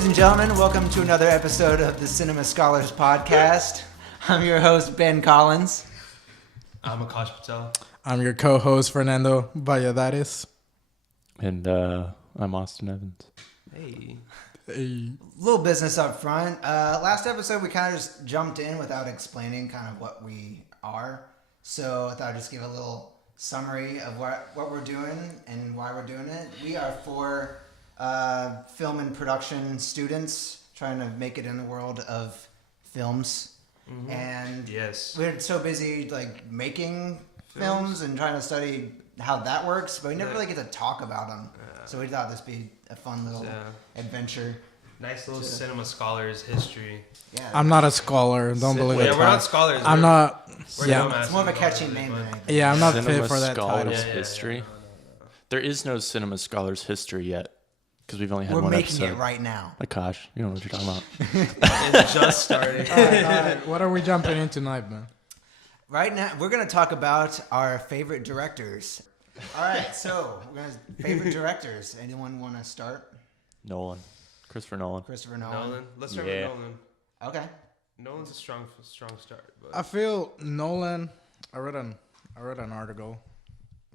Ladies and gentlemen, welcome to another episode of the Cinema Scholars Podcast. I'm your host, Ben Collins. I'm Akash Patel. I'm your co-host, Fernando Valladares. And I'm Austin Evans. Hey. Little business up front. Last episode, we kind of just jumped in without explaining kind of what we are. So I thought I'd just give a little summary of what we're doing and why we're doing it. We are four film and production students trying to make it in the world of films. Mm-hmm. And yes, we're so busy like making films and trying to study how that works, but we never really get to talk about them. So we thought this would be a fun little adventure. Nice little cinema scholars history. Yeah, I'm not a scholar. Don't believe it. Yeah, we're not scholars. I'm not. We're Yeah, it's more of a catchy name than anything. yeah, I'm not Cinema fit for that title. Scholars history. There is no Cinema Scholars history yet because we've only had We're one making episode. it right now. Akash, you know what you're talking about. It's just starting. All right. What are we jumping in tonight, man? Right now, we're going to talk about our favorite directors. All right, so we're going to favorite directors. Anyone want to start? Nolan. Christopher Nolan. Christopher Nolan. Nolan. Let's start Yeah. with Nolan. Okay. Nolan's a strong start. But I feel Nolan. I read an article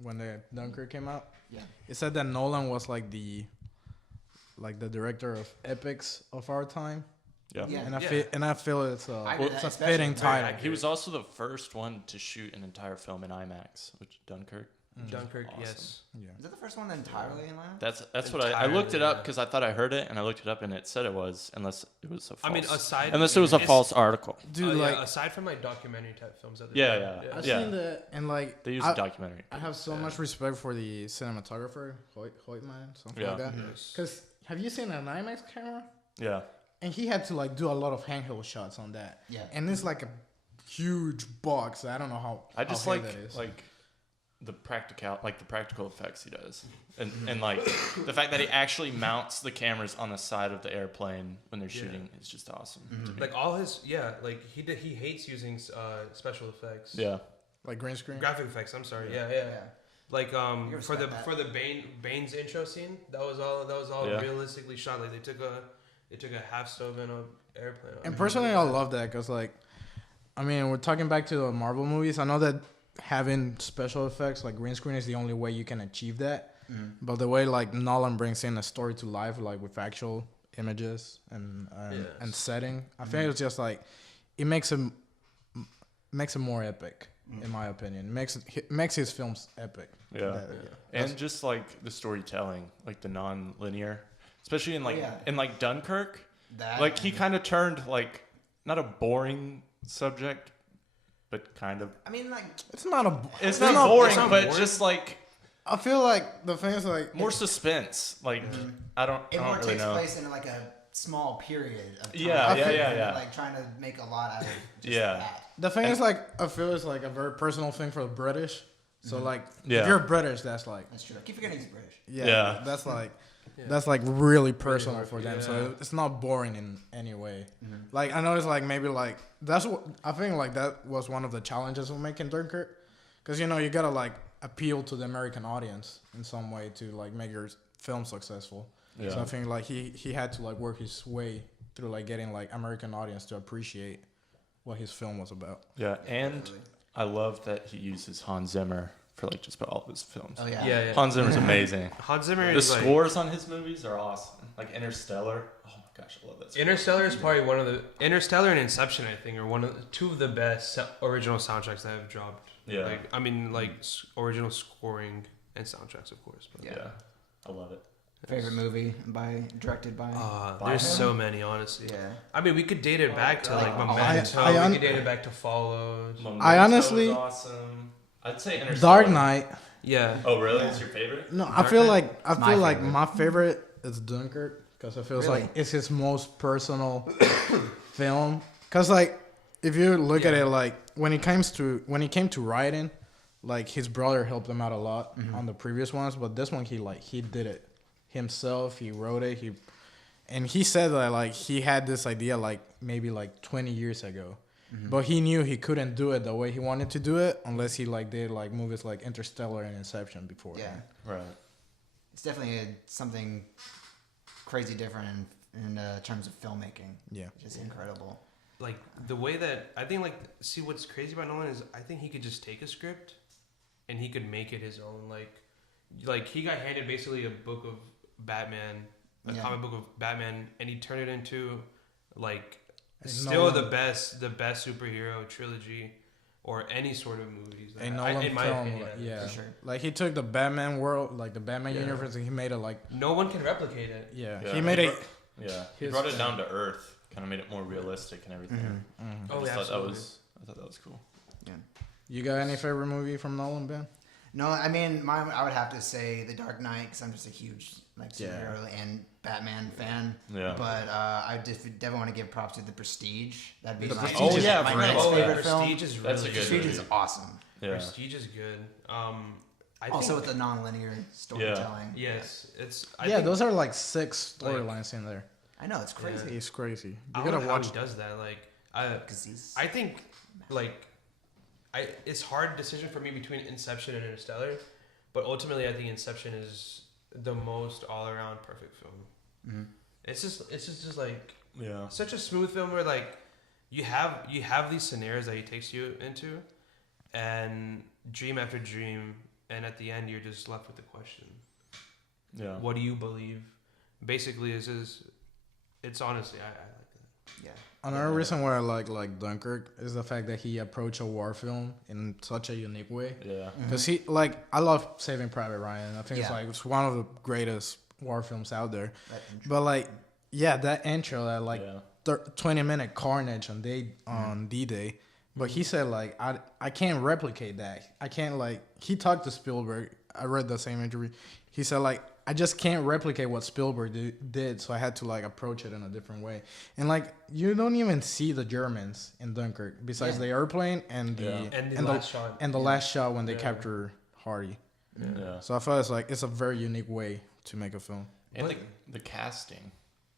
when the Dunkirk came out. Yeah. It said that Nolan was like the director of epics of our time, Yeah. Yeah. and I feel it's I did it's that a fitting especially. title. Very He was also the first one to shoot an entire film in IMAX, which Dunkirk. Dunkirk, Awesome. yes. Yeah. Is that the first one entirely in Lamb? That's what I looked it up because I thought I heard it and I looked it up and it said it was unless it was a false. I mean, unless it was a it's- false article. Dude, like aside from like documentary type films, Yeah. I've Yeah. seen that, and like They used I- a documentary. I have so much respect for the cinematographer, Hoytman, something Yeah. like that. Yes. Because have you seen an IMAX camera? Yeah. And he had to like do a lot of handheld shots on that. Yeah. And it's like a huge box. I don't know how. I just how like heavy that is. the practical effects he does, and like the fact that he actually mounts the cameras on the side of the airplane when they're shooting is just awesome. To me. Like all his like he hates using special effects. Yeah, like green screen. Graphic effects. I'm sorry. Yeah. Yeah. Like You for the respect that. Bane's intro scene, that was all Yeah. realistically shot. Like they took a half stove in an airplane. And personally, I love that because like, I mean, we're talking back to the Marvel movies. I know that having special effects like green screen is the only way you can achieve that. But the way like Nolan brings in a story to life, like with actual images and setting, I think it's just like it makes him more epic, in my opinion. Makes his films epic. yeah, and just like the storytelling, like the non-linear, especially in like in like Dunkirk, like he kind of turned like not a boring subject, but kind of. I mean, like, It's not It's not boring, it's not but boring. just like I feel like the thing is like more suspense. Like I don't it more really takes know. place in like a small period of time. Yeah, yeah. Like trying to make a lot out of just that. the thing is like I feel it's like a very personal thing for the British. So like Yeah. if you're British, that's like That's true. I keep forgetting he's British. Yeah. that's like that's like really personal hard for for- them. yeah. So it's not boring in any way. Like I know it's like maybe like that's what I think like that was one of the challenges of making Dunkirk, because you know you gotta like appeal to the American audience in some way to like make your film successful. Yeah. So I think like he had to like work his way through like getting like American audience to appreciate what his film was about. Yeah, and I love that he uses Hans Zimmer for like just about all of his films. Oh, yeah. Yeah. Hans Zimmer's amazing. Hans Zimmer The is like scores on his movies are awesome. Like Interstellar. Oh my gosh, I love that. Score. Interstellar is probably one of the Interstellar and Inception. I think are two of the best original soundtracks that have dropped. Yeah. Like I mean, like original scoring and soundtracks, of course. But Yeah, I love it. Favorite movie directed by? there's him? so many, honestly. Yeah. I mean, we could date it back to like Memento. I we could date it back to Follows. I honestly- Memento is awesome. I'd say Interstellar. Dark Knight. Yeah. Oh really? It's your favorite? No, I Dark feel Knight? like my favorite is Dunkirk, because it feels Really? like it's his most personal film. Because like if you look at it, like when he came to writing, like his brother helped him out a lot on the previous ones, but this one he did it himself. He wrote it. And he said that like he had this idea like maybe like 20 years ago. But he knew he couldn't do it the way he wanted to do it unless he like did like movies like Interstellar and Inception before. Yeah. Right. It's definitely something crazy different in terms of filmmaking. Yeah. Just incredible. Like the way that I think, like, see what's crazy about Nolan is I think he could just take a script and he could make it his own. Like he got handed basically a book of Batman, a comic book of Batman, and he turned it into like still the best superhero trilogy or any sort of movies. A Nolan in my film, opinion, yeah. For sure. Like he took the Batman world, like the Batman universe, and he made it like no one can replicate it. yeah. Yeah. He made it. Yeah, he his brought it thing. down to earth. Kind of made it more realistic and everything. Oh, I yeah, thought absolutely. I thought that was cool. You got any favorite movie from Nolan, Ben? No, I mean, I would have to say The Dark Knight because I'm just a huge like Yeah. superhero and Batman fan. Yeah. But I just definitely want to give props to The Prestige. That'd be The my, Prestige is- my for next real. favorite Prestige film. is That's really a good Prestige movie. is awesome. Yeah. Prestige is good. I Also think, with the non-linear storytelling. yes, it's Yeah, think, those are like 6 storylines in there. I know it's crazy. It's crazy. I You don't gotta know how watch. he does that. Like, Because he's I think like it's hard decision for me between Inception and Interstellar, but ultimately I think Inception is the most all around perfect film. Mm-hmm. It's just like Yeah. such a smooth film where like you have these scenarios that he takes you into, and dream after dream, and at the end you're just left with the question: Yeah. what do you believe? Basically, it's honestly I like that. yeah. Another reason why I like Dunkirk is the fact that he approached a war film in such a unique way. Yeah. Because he like I love Saving Private Ryan. I think it's Yeah. like it's one of the greatest war films out there. That intro. But like yeah, that intro, that like Yeah. 20-minute carnage on D-Day. But he said like I can't replicate that. I can't like he talked to Spielberg. I read the same interview. He said like I just can't replicate what Spielberg did, so I had to like approach it in a different way. And like you don't even see the Germans in Dunkirk besides the airplane and the Yeah. And the last shot. and the last shot when they capture Hardy. Yeah. So I felt it's a very unique way to make a film. And But- the casting,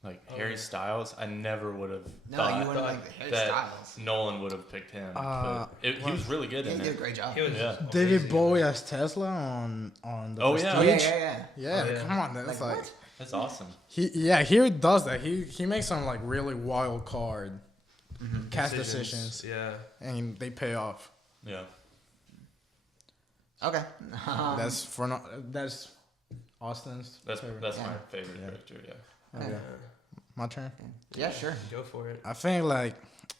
like Harry Styles, I never would have No, thought you wouldn't like the that hairstyles. Nolan would have picked him. Uh, but he was really good Yeah, in he did a it. great job. He was Yeah. David amazing. Bowie as Tesla on the Oh, yeah. Oh, yeah, Prestige. yeah, yeah. Yeah, Oh, yeah. come on, that's like what? That's awesome. he does that. He makes some like really wild card cast decisions, Yeah. and they pay off. Yeah. Okay. That's Austin's. That's favorite. my Yeah. favorite character. Yeah. Okay. My turn. Yeah, sure. Go for it. I think like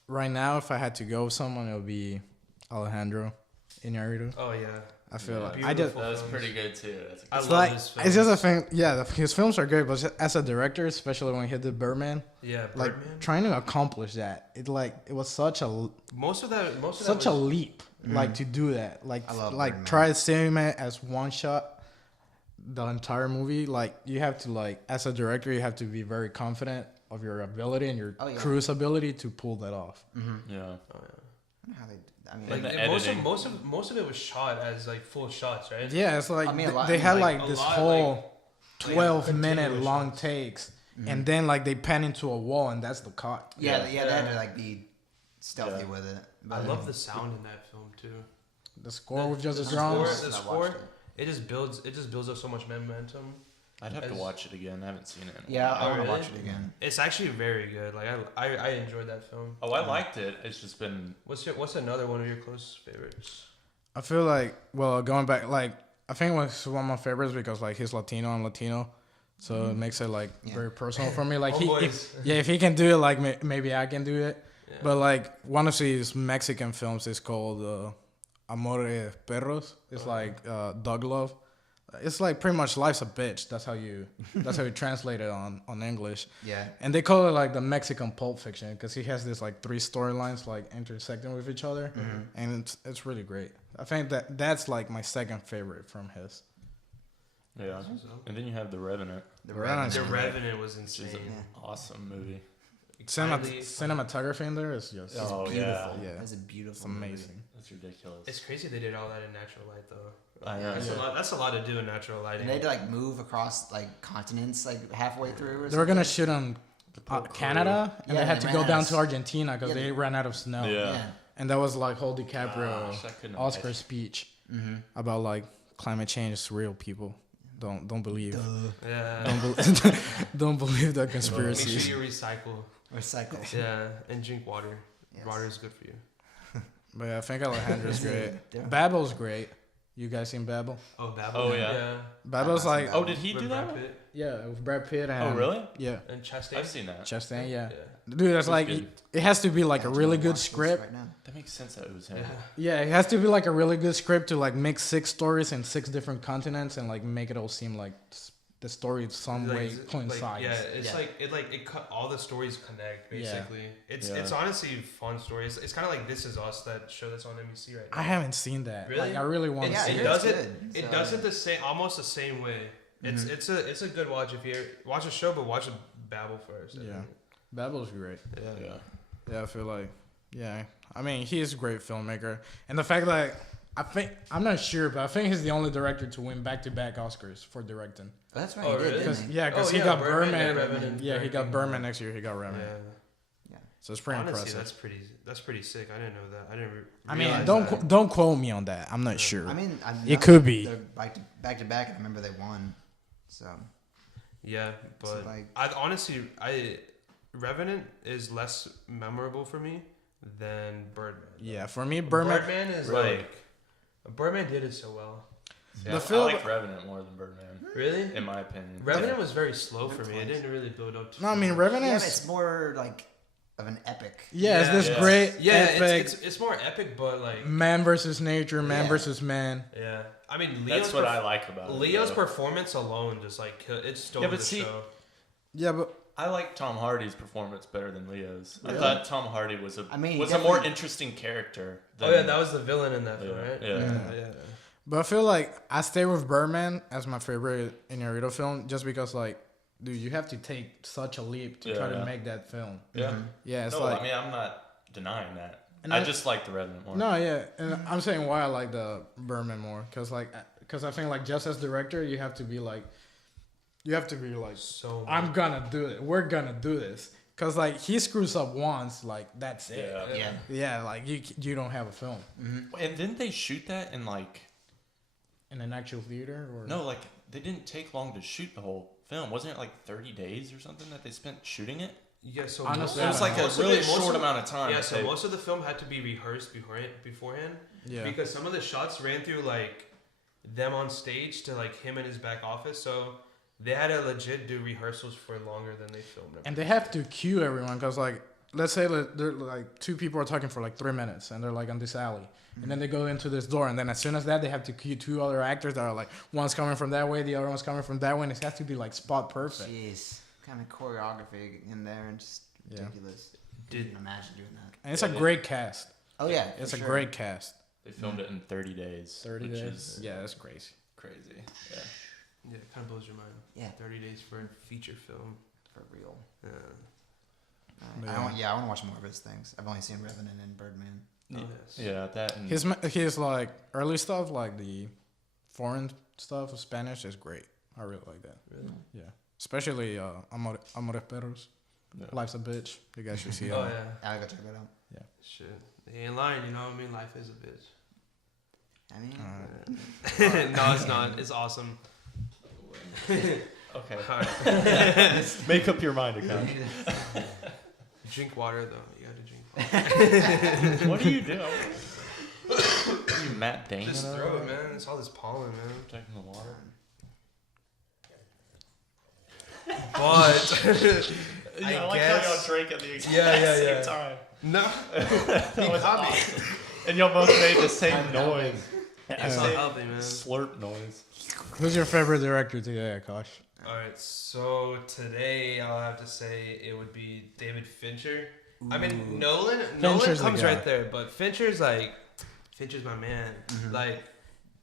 right now, if I had to go with someone, it would be Alejandro Iñárritu. Oh yeah. I feel like Beautiful. I just. That was films. pretty good too. That's a I good love Like his it's just a films. thing. Yeah, his films are good, but as a director, especially when he did Birdman, Yeah, like Birdman. trying to accomplish that, it was such a Most of that such a was, leap, like to do that, like I love like Birdman. try seeing it as one shot, the entire movie. Like you have to like as a director, you have to be very confident of your ability and your Oh, yeah. crew's ability to pull that off. Yeah. I don't know how they. I mean, like the most editing. of it was shot as like full shots, right? Yeah, it's like I mean, a lot- they had like, like a this lot, whole like 12-minute continuous long shots. takes, and then like they pan into a wall, and that's the cut. yeah, Yeah. they had to like be stealthy Yeah. with it. I love the sound in that film too. The score with just the score- drums. the I score, watched it just builds up so much momentum. I'd have to As- watch it again. I haven't seen it. in a Yeah, while. I want to really? watch it again. It's actually very good. Like I enjoyed that film. Oh, I liked it. It's just been. What's another one of your close favorites? I feel like, well, going back, like, I think it was one of my favorites because, like, he's Latino, I'm Latino. So it makes it, like, very personal for me. Like, Homeboys. if he can do it, like, maybe I can do it. Yeah. But, like, one of his Mexican films is called Amor de Perros. It's like dog love. It's like pretty much life's a bitch. That's how you translate it on English. Yeah. And they call it like the Mexican Pulp Fiction because he has this like 3 storylines like intersecting with each other, and it's really great. I think that's like my second favorite from his. Yeah. And then you have The Revenant, The Revenant. The Revenant. Revenant was which is insane. an awesome movie. Cinematography in there is just Oh, Beautiful. yeah. It's a beautiful. it's movie. amazing. That's ridiculous. It's crazy they did all that in natural light though. I know. That's a lot to do in natural lighting. And they had to like move across like continents like halfway through. Or They were gonna something. shoot on poor crew. Canada, and Yeah, they had they to ran go out down of to s- Argentina because Yeah, they ran out of snow. Yeah. Yeah. And that was like whole DiCaprio Gosh, I couldn't Oscar imagine. speech about like climate change is real, people. Don't believe. Yeah. Don't believe that Make conspiracies. sure you recycle. Recycle. Yeah, and drink water. Yes. Water is good for you. But yeah, I think Alejandra's great. Yeah. Babel's great. You guys seen Babel? Oh, Babel. Oh, yeah. Babel's like, Oh, did he With do Brad that? One? Pitt yeah, with Brad Pitt and Oh, really? yeah, and Chastain. I've seen that. Chastain, yeah. Yeah. Dude, that's It was like good. it has to be like a Actually, really I'm good watching this script. right now. That makes sense that it was him. Yeah. Yeah, it has to be like a really good script to like mix 6 stories in 6 different continents and like make it all seem like the story in some way coincides. yeah, it's Yeah. like it cut all the stories connect basically. It's Yeah. honestly fun stories. It's kind of like This Is Us, that show that's on NBC right now. I haven't seen that. Really? Like, I really want to Yeah, see it it. does it. good. It So- does it the same, almost the same way. It's a good watch if you watch a show, but watch a Babel first. I Yeah. think. Babel's great. Yeah. Yeah, I feel like, yeah. I mean, he is a great filmmaker, and the fact that I'm not sure, but I think he's the only director to win back-to-back Oscars for directing. Oh, that's right. Oh, he did, really? didn't Because he? he got Birdman Birdman. and Revenant Yeah, he got directing. Birdman next year. He got Yeah. Revenant. So it's pretty Honestly, impressive. that's pretty sick. I didn't know that. I didn't. I mean, realize don't that. don't quote me on that. I'm not sure. I mean, It could be. They're back to back. I remember they won. So Yeah, but like- I honestly, Revenant is less memorable for me than Birdman. Yeah, for me, Birdman. Birdman is Really? like Birdman did it so well. Yeah, The film- I like Revenant more than Birdman, Really? in my opinion. Revenant was very slow for Good me. It points. didn't really build up to. No, I mean yeah, Revenant. but it's more like of an epic. Yeah, it's this Yeah. great Yeah, epic it's more epic, but like man versus nature, man Yeah. versus man. yeah. I mean, Leo's That's what I like about it. Leo's though. performance alone just like it stole Yeah, but the see- show. Yeah, but I like Tom Hardy's performance better than Leo's. Really? I thought Tom Hardy was I mean, he was a more definitely- interesting character. Oh yeah, that was the villain in that film, Yeah, right? yeah. yeah. But I feel like I stay with Birdman as my favorite Inarritu film just because, like, dude, you have to take such a leap to try to Yeah. make that film. Yeah. Yeah, it's No, like. I mean I'm not denying that. And I I- just like the Revenant more. No, yeah, and I'm saying why I like the Birdman more, cause I think like just as director, you have to be like, So I'm gonna do it. We're gonna do this, cause like he screws up once, like that's it. Yeah. Yeah. Yeah, like you don't have a film And didn't they shoot that in like in an actual theater or no, like they didn't take long to shoot the whole film. Wasn't it like 30 days or something that they spent shooting it? yeah, so Honestly, It was like a most of really it- most short of- amount of time. Yeah, that so they- most of the film had to be rehearsed beforehand. Yeah. Because some of the shots ran through like them on stage to like him in his back office, so they had to legit do rehearsals for longer than they filmed them. And they have to cue everyone because, like, let's say that they're like 2 people are talking for like 3 minutes and they're like on this alley. And then they go into this door. And then as soon as that, they have to cue 2 other actors that are like, one's coming from that way, the other one's coming from that way. And it has to be like spot perfect. Jeez, kind of choreography in there and just Yeah. ridiculous. Did- Didn't imagine doing that. And it's a great cast. Oh yeah, It's for a sure. great cast. They filmed it in 30 days. 30 which days. is Yeah, that's crazy. crazy. Yeah. Yeah, it kind of blows your mind. Yeah. 30 days for a feature film. For real. Yeah. Yeah. I want to watch more of his things. I've only seen Revenant and Birdman. Oh, yes. Yeah, that and His like early stuff, like the foreign stuff, Spanish is great. I really like that. Really? Yeah. Especially Amores Perros. Yeah. Life's a Bitch. You guys should see it. Oh yeah. I'll go check that out. Shit. He ain't lying, you know what I mean? Life is a bitch. I mean, Alright. No, it's not. It's awesome. okay. Alright. Make up your mind, okay? Drink water though. You gotta drink water. What do you do? you Matt Damon? Just over throw there? it, man. It's all this pollen, man. Taking the water. But Yeah, I like how y'all guess. drink at the exact Yeah, same yeah. time. No. That was awesome. And y'all both made the same noise. It's not healthy, man. Slurp noise. Who's your favorite director today, Akash? Alright, so today I'll have to say it would be David Fincher. I mean Nolan Fincher's the comes guy. right there, but Fincher's my man. Like,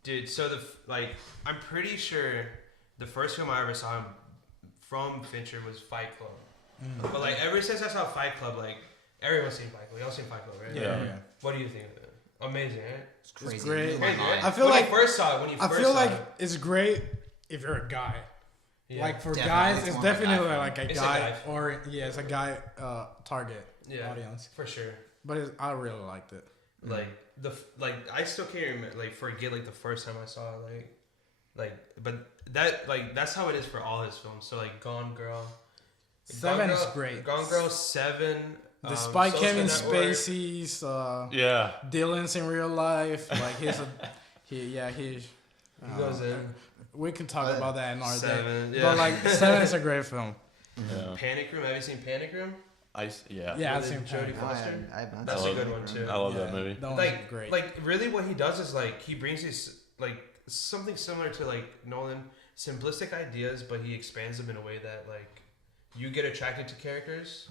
dude, so I'm pretty sure the first film I ever saw him from Fincher was Fight Club. But like ever since I saw Fight Club, like everyone's seen Fight Club. Y'all seen Fight Club, right? Yeah. What do you think of it? Amazing, right? it's crazy. great. Blew my Crazy, right? mind. I feel when like- you first saw it. I feel like it's great if you're a guy. yeah. Like for Definitely, guys, it's it's more of a definitely guy like a It's a guy, guy film. or yeah, it's a guy target Yeah. audience. for sure. But I really liked it. Like I still can't remember, forget like the first time I saw it. Like But that's how it is for all his films. So like Gone Girl. Seven is great. Gone Girl 7. Despite Social Kevin Network. Spacey's Dylan's in real life, like he goes in. We can talk about that another day. 7, yeah. But like Seven is a great film. Yeah. Panic Room. Have you seen Panic Room? Yeah, I've seen Jodie Panic. Foster. I've That's a good one too. I love that movie. That one's Like great. like really, what he does is like he brings these like something similar to like Nolan, simplistic ideas, but he expands them in a way that like you get attracted to characters,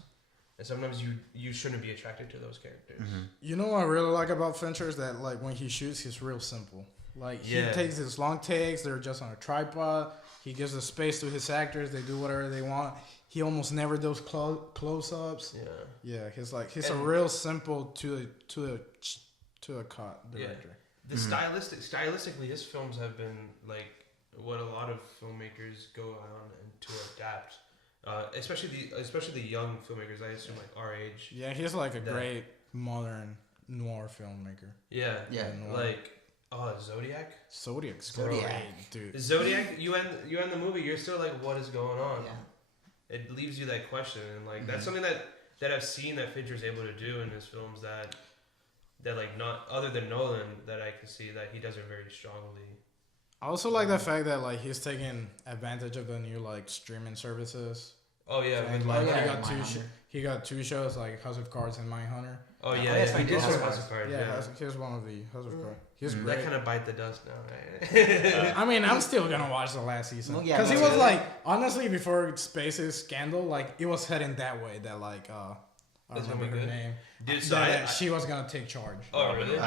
and sometimes you shouldn't be attracted to those characters. You know what I really like about Fincher is that like when he shoots, he's real simple. Like he takes his long takes; they're just on a tripod. He gives the space to his actors; they do whatever they want. He almost never does close-ups. Yeah. He's a real simple to a cut director. The stylistically, his films have been like what a lot of filmmakers go on and to adapt. Especially the young filmmakers, I assume like our age. Yeah, he's like a great modern noir filmmaker. Yeah. Noir. Like Zodiac. Zodiac's Zodiac. great, dude. Zodiac, you end the movie, you're still like, what is going on? Yeah. It leaves you that question, and like that's something that I've seen that Fincher's able to do in his films that like not other than Nolan that I can see that he does it very strongly. I also like the fact that like he's taking advantage of the new like streaming services. Oh yeah, And with like Mindhunter. he got two shows like House of Cards and Mindhunter. Oh yeah, yes, he we did did show House of House of Cards. Yeah, here's one of the House of Cards. He's That great. kind of bite the dust now, right? I mean, I'm still gonna watch the last season Well, yeah, because me it was too. like honestly before Space's scandal, like it was heading that way. That like I It's don't gonna remember be her good? name. Dude, so That she was gonna take charge. oh really?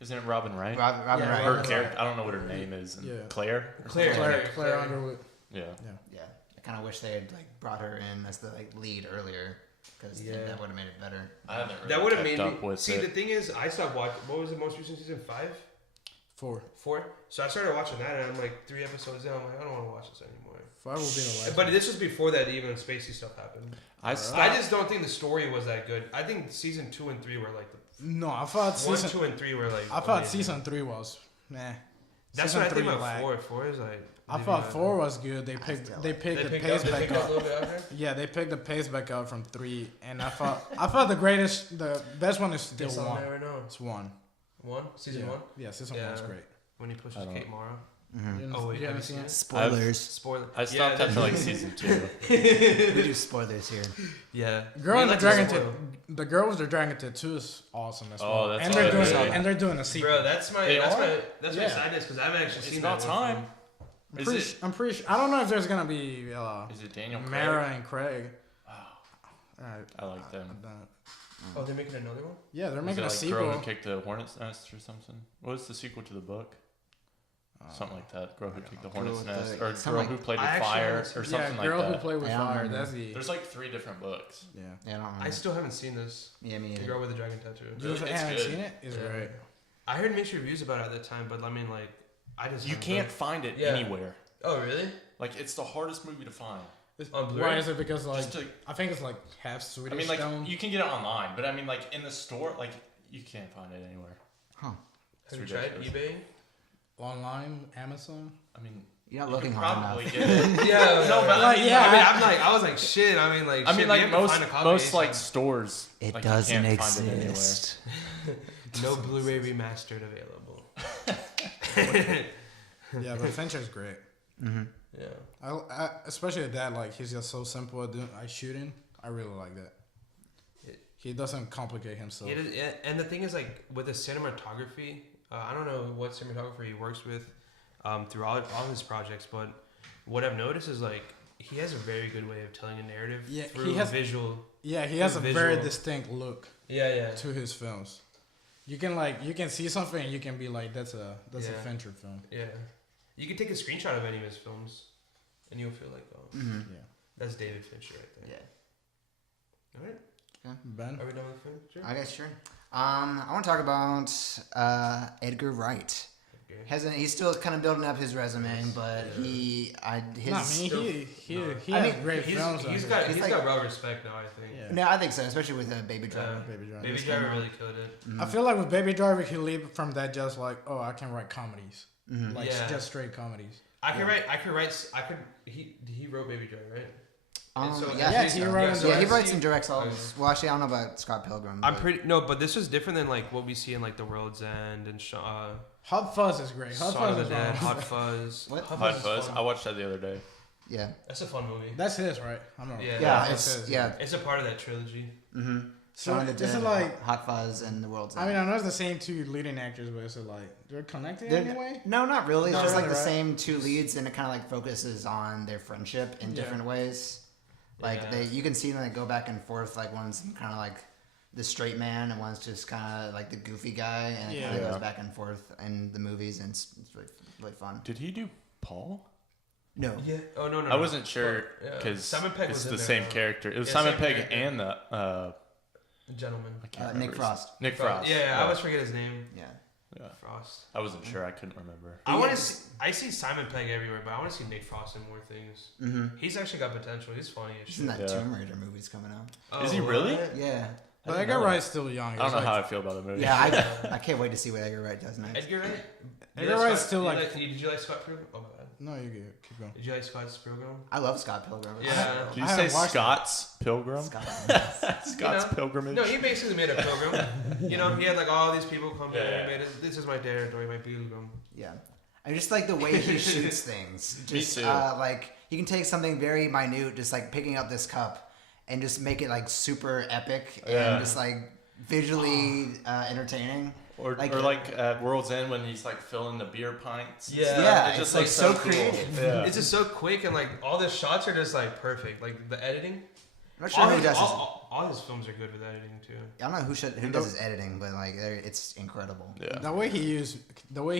Isn't it Robin Wright? Robin Yeah, Wright. Her Robin character. I don't know what her name is. Yeah. Claire. Claire Underwood. Yeah. Yeah, I kind of wish they had like brought her in as the like lead earlier, because that would have made it better. I haven't really That would have kept made up me with see. it. The thing is, I stopped watching. What was the most recent season? 5, 4. 4. So I started watching that, and I'm like 3 episodes in. I'm like, I don't want to watch this anymore. 5 will be the last. But this was before that even Spacey stuff happened. I I just don't think the story was that good. I think season 2 and 3 were like the No, I thought 1, season. 2, and 3 were like. I thought amazing. season 3 was That's season what I think 3 about lagged. 4. 4 is like. I thought 4 was good. They picked the pace back a up. little bit after. Yeah, they picked the pace back up from 3, and I thought the best one is still Guess I'll 1. never know. It's 1. 1 season Yeah. 1 Yeah, season Yeah. 1's great. when he pushes Kate Mara. Oh wait, you have haven't you seen seen it? Spoilers. Spoiler. I stopped after like season 2. We do spoilers here. Yeah. Girl and the like to Dragon spoil. the Girl with the Dragon Tattoo is awesome as well. that's and they're good. doing Yeah. and they're doing a sequel. Bro, that's my They are? my Yeah. sadness because I haven't actually seen about that one time. film. I'm pretty sure. I don't know if there's gonna be Is it Daniel Craig? Mara and Craig. I like them. Oh, they're making another one? Yeah, they're Was making it a like sequel. Girl Who Kicked the Hornet's Nest or something? What was the sequel to the book? Something like that. Girl Who Kicked the Hornet's with Nest. the- Or something Girl like- Who Played I with actually Fire haven't or seen- something Girl like Who that. Played with Yeah, I don't Fire. remember. That's the There's like 3 different books. yeah. Yeah, I don't I remember. still haven't seen this. Yeah, me The either. Girl with the Dragon Tattoo. You It's haven't good. seen it? It's Yeah. great. I heard mixed reviews about it at the time, but I mean, like, I just. You haven't can't done- find it Yeah. anywhere. Oh, really? Like it's the hardest movie to find. On Blu-ray? Why is it? Because like Just to, I think it's like half Swedish I mean, like stone. you can get it online, but I mean, like in the store, like you can't find it anywhere. Huh. Have you It's tried ridiculous. eBay? Online, Amazon. I mean, You're not you looking can hard probably enough. get it. Yeah, no, but Like, yeah, I was like, shit. I mean, like, I shit, mean, we like have to find a copy most like ASAP. stores, It like, doesn't you can't find it anywhere. exist. No Blu-ray remastered available. Yeah, but Fincher's great. Yeah. I especially at that, like he's just so simple at doing shooting. I really like that. He doesn't complicate himself. It is, and the thing is, like, with the cinematography, I don't know what cinematographer he works with throughout all his projects, but what I've noticed is, like, he has a very good way of telling a narrative Yeah, through he has- visual. Yeah, he has a visual. very distinct look Yeah. to his films. You can see something and you can be like, that's a Yeah. Fincher film. Yeah. You can take a screenshot of any of his films, and you'll feel like, oh, Yeah. that's David Fincher right there. Yeah. All right. Ben. Are we done with Fincher? I guess sure. I want to talk about Edgar Wright. Okay. He's still kind of building up his resume, but Not me. He I has mean, great films. He's on got He's he's like- got well respect now, I think. Yeah. No, I think so, especially with Baby Driver. Baby Driver. Baby Driver really killed it. I feel like with Baby Driver, he leaped from that just like, oh, I can write comedies. like Yeah. just straight comedies. He wrote Baby Driver, right? He wrote Yeah, he writes and directs all. Well, actually, I don't know about Scott Pilgrim. But this was different than like what we see in like The World's End and Hot Fuzz is great. Hot Shaun of Fuzz the is Dead, fun. Hot Fuzz. What? Hot is Fuzz. fun. I watched that the other day. Yeah. That's a fun movie. That's his, right? I'm not. Yeah. Yeah, that's it's his. It's a part of that trilogy. Mm-hmm. So Shaun of the this Dead, is like. Hot Fuzz and The World's End. I mean, I know it's the same two leading actors, but it's like they're connected They're- anyway. No, not really. It's Not just like really, the right? same two leads, and it kind of like focuses on their friendship in Yeah. different ways. Like Yeah. you can see them like go back and forth. Like one's kind of like the straight man, and one's just kind of like the goofy guy, and it kind of Yeah. goes back and forth in the movies, and it's really fun. Did he do Paul? No, Yeah. Oh no. I wasn't sure Yeah. because Simon Pegg it's was in the there, same though. character. It was Yeah, Simon same Pegg character. and the Gentleman. I can't Nick remember Frost. Nick Frost. Yeah, I always forget his name. Yeah, Yeah. Frost. I wasn't sure. I couldn't remember. I want to see. I see Simon Pegg everywhere, but I want to see Nick Frost in more things. mm-hmm. He's actually got potential. He's funny as He's shit. in that Yeah. Tomb Raider movie's coming out. Oh, Is he really? what? Yeah, But I didn't Edgar know that. Wright's still young. I don't know It's how like- I feel about the movie. yeah. I can't wait to see what Edgar Wright does next. Edgar Wright. Edgar Wright's still Did like. you like Scott Pilgrim? Oh my bad. No, you good. Keep going. Did you like Scott's Pilgrim? I love Scott Pilgrim. Yeah. Did you I say haven't watched Scott's Pilgrim? Scott. Scott's You know, Pilgrimage? No, he basically made a pilgrim. You know, he had like all these people come here Yeah. and made it. This is my territory, my pilgrim. Yeah. I just like the way he shoots things. Me Just too. like you can take something very minute, just like picking up this cup, and just make it like super epic Yeah. and just like visually entertaining. Or Like- like at World's End when he's like filling the beer pints. and Yeah. stuff. Yeah, it just it's, like, looks so cool. creative. Yeah. It's just so quick and like all the shots are just like perfect. Like the editing. I'm not sure All who his, does his, all his films are good with editing too. I don't know who does his editing, but like it's incredible. Yeah. The way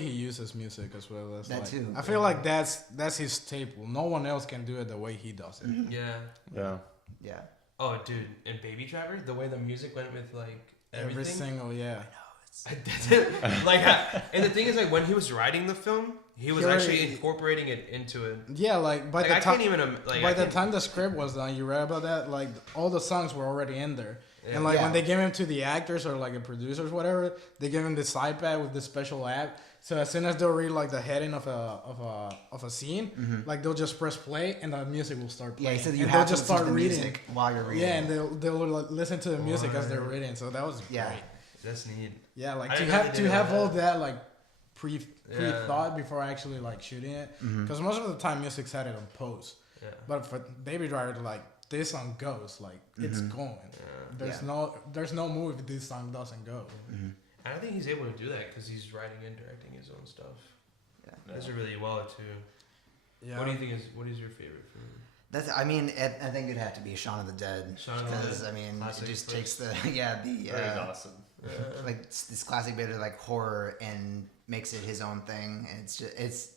he uses music as well. As That like, too. I feel like that's his staple. No one else can do it the way he does it. Yeah. Yeah. Yeah. Oh, dude, and Baby Driver, the way the music went with like everything. Every single Like, and the thing is, like, when he was writing the film, he was He already- actually incorporating it into it. Yeah, like by Like, the I time can't even like. by I the can't- time the script was done, you read about that. Like all the songs were already in there, Yeah. and like Yeah. when they give him to the actors or like the producers, whatever, they give him this iPad with this special app. So as soon as they'll read like the heading of a scene, like they'll just press play and the music will start Yeah, playing. he said you and have they'll to just listen to start the reading. music while you're reading. Yeah, and they'll like, listen to the music as they're What? reading. So that was Yeah. great. That's neat. Yeah, like I to didn't know have they to did have that. all that like pre Yeah. thought before actually like shooting it, because most of the time music's added on post. Yeah. But for Baby Driver, like this song goes, like it's going. There's no move if this song doesn't go. And I think he's able to do that because he's writing and directing his own stuff. Yeah. Does it really well too. Yeah. What do you think is? What is your favorite film? That's. I mean, I think it'd have to be Shaun of the Dead. Shaun of the because Dead. I mean, Classic it just flick. takes the the That was awesome. like this classic bit of like horror and makes it his own thing, and it's just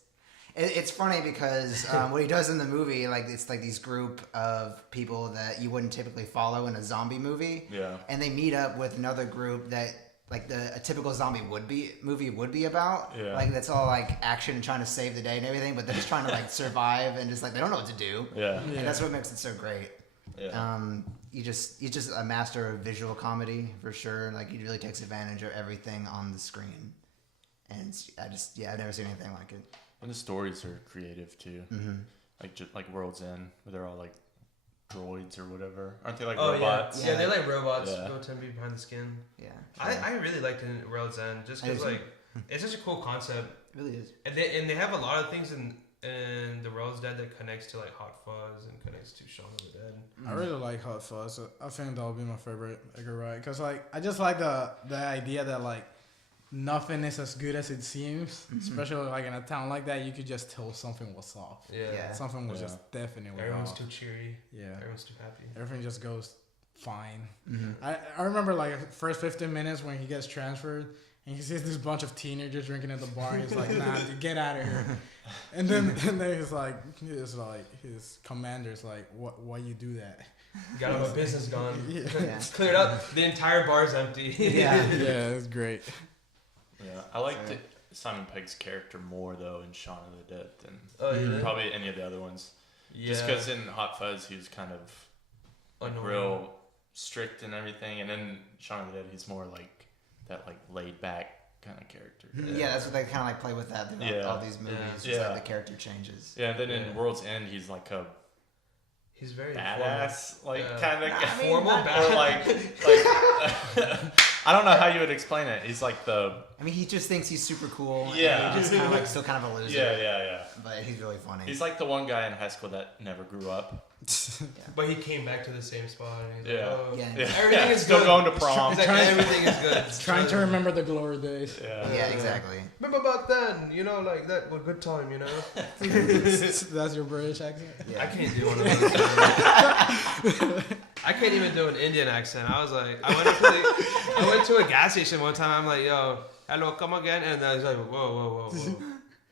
it's funny because what he does in the movie, like it's like these group of people that you wouldn't typically follow in a zombie movie, Yeah. and they meet up with another group that like a typical zombie movie would be about, Yeah. like that's all like action and trying to save the day and everything, but they're just trying to like survive and just like they don't know what to do, Yeah. Yeah. and that's what makes it so great. Yeah. He's just a master of visual comedy for sure. Like he really takes advantage of everything on the screen, and I've never seen anything like it. And the stories are creative too. Like like World's End, where they're all like droids or whatever. Aren't they like Oh robots? yeah, they're like robots. Yeah. Go 10 feet behind the skin. Yeah, I really liked it in World's End just I because do too. like it's such a cool concept, it really is. and they have a lot of things in the World's Dead that connects to like Hot Fuzz and connects to Shaun of the Dead. I really like Hot Fuzz. I think that'll be my favorite Edgar Wright because like I just like the idea that like nothing is as good as it seems, especially like in a town like that. You could just tell something was off. Yeah. Something was Yeah. just definitely Everyone's off. too cheery. Yeah, Everyone's too happy. everything just goes fine. Mm-hmm. I remember like first 15 minutes when he gets transferred and he sees this bunch of teenagers drinking at the bar and he's like, nah, dude, get out of here. And then his commander's like, why you do that? Got him a business gone. Yeah. It's cleared up. The entire bar's empty. Yeah. Yeah, it's great. Yeah. I liked Simon Pegg's character more though in Shaun of the Dead than Oh yeah. probably any of the other ones. Yeah. Just because in Hot Fuzz he was kind of Annoying. real strict and everything, and then Shaun of the Dead he's more like that like laid back kind of character. Yeah, that's what they kind of like play with that throughout all these movies. Yeah. Just like the character changes. Yeah, and then in World's End, he's like a He's very badass, formal. like kind of formal or badass. like I don't know how you would explain it. He's like the I mean, he just thinks he's super cool. Yeah. And he's just kind of like still kind of a loser. yeah. But he's really funny. He's like the one guy in high school that never grew up. But he came back to the same spot. And he's Yeah. like, oh, Yeah. everything is Still good. going to prom. He's like, everything is good. Trying to remember the glory days. Yeah, exactly. Remember about then, like that was a good time, That's your British accent. Yeah. I can't do one of those. I can't even do an Indian accent. I was like, I went to a gas station one time. I'm like, yo, hello, come again, and I was like, whoa.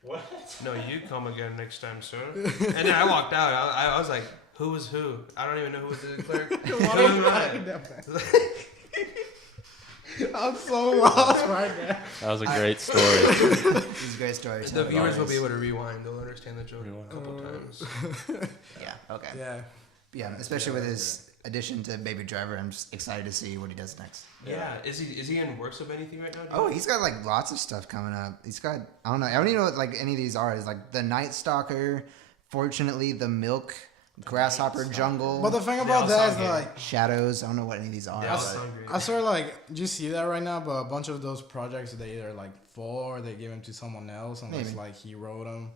What? No, you come again next time, sir. And then I walked out. I was like, who was who? I don't even know who was the clerk. Who am I? I'm so lost right now. That was a great story. He's a great story. The viewers will be able to rewind. They'll understand the joke a couple times. Yeah. Okay. Yeah. Yeah. Especially with his addition to Baby Driver, I'm just excited to see what he does next. Yeah. Is he in works of anything right now? Do you Oh, know? he's got like lots of stuff coming up. He's got I don't even know what like any of these are. It's like the Night Stalker, Fortunately, The Milk, Grasshopper Jungle, But the thing They about all that is sound good. like Shadows. I don't know what any of these are. They all but- sound great. I sort of like do you see that right now? But a bunch of those projects they either like fall or they give them to someone else unless Maybe. like he wrote them,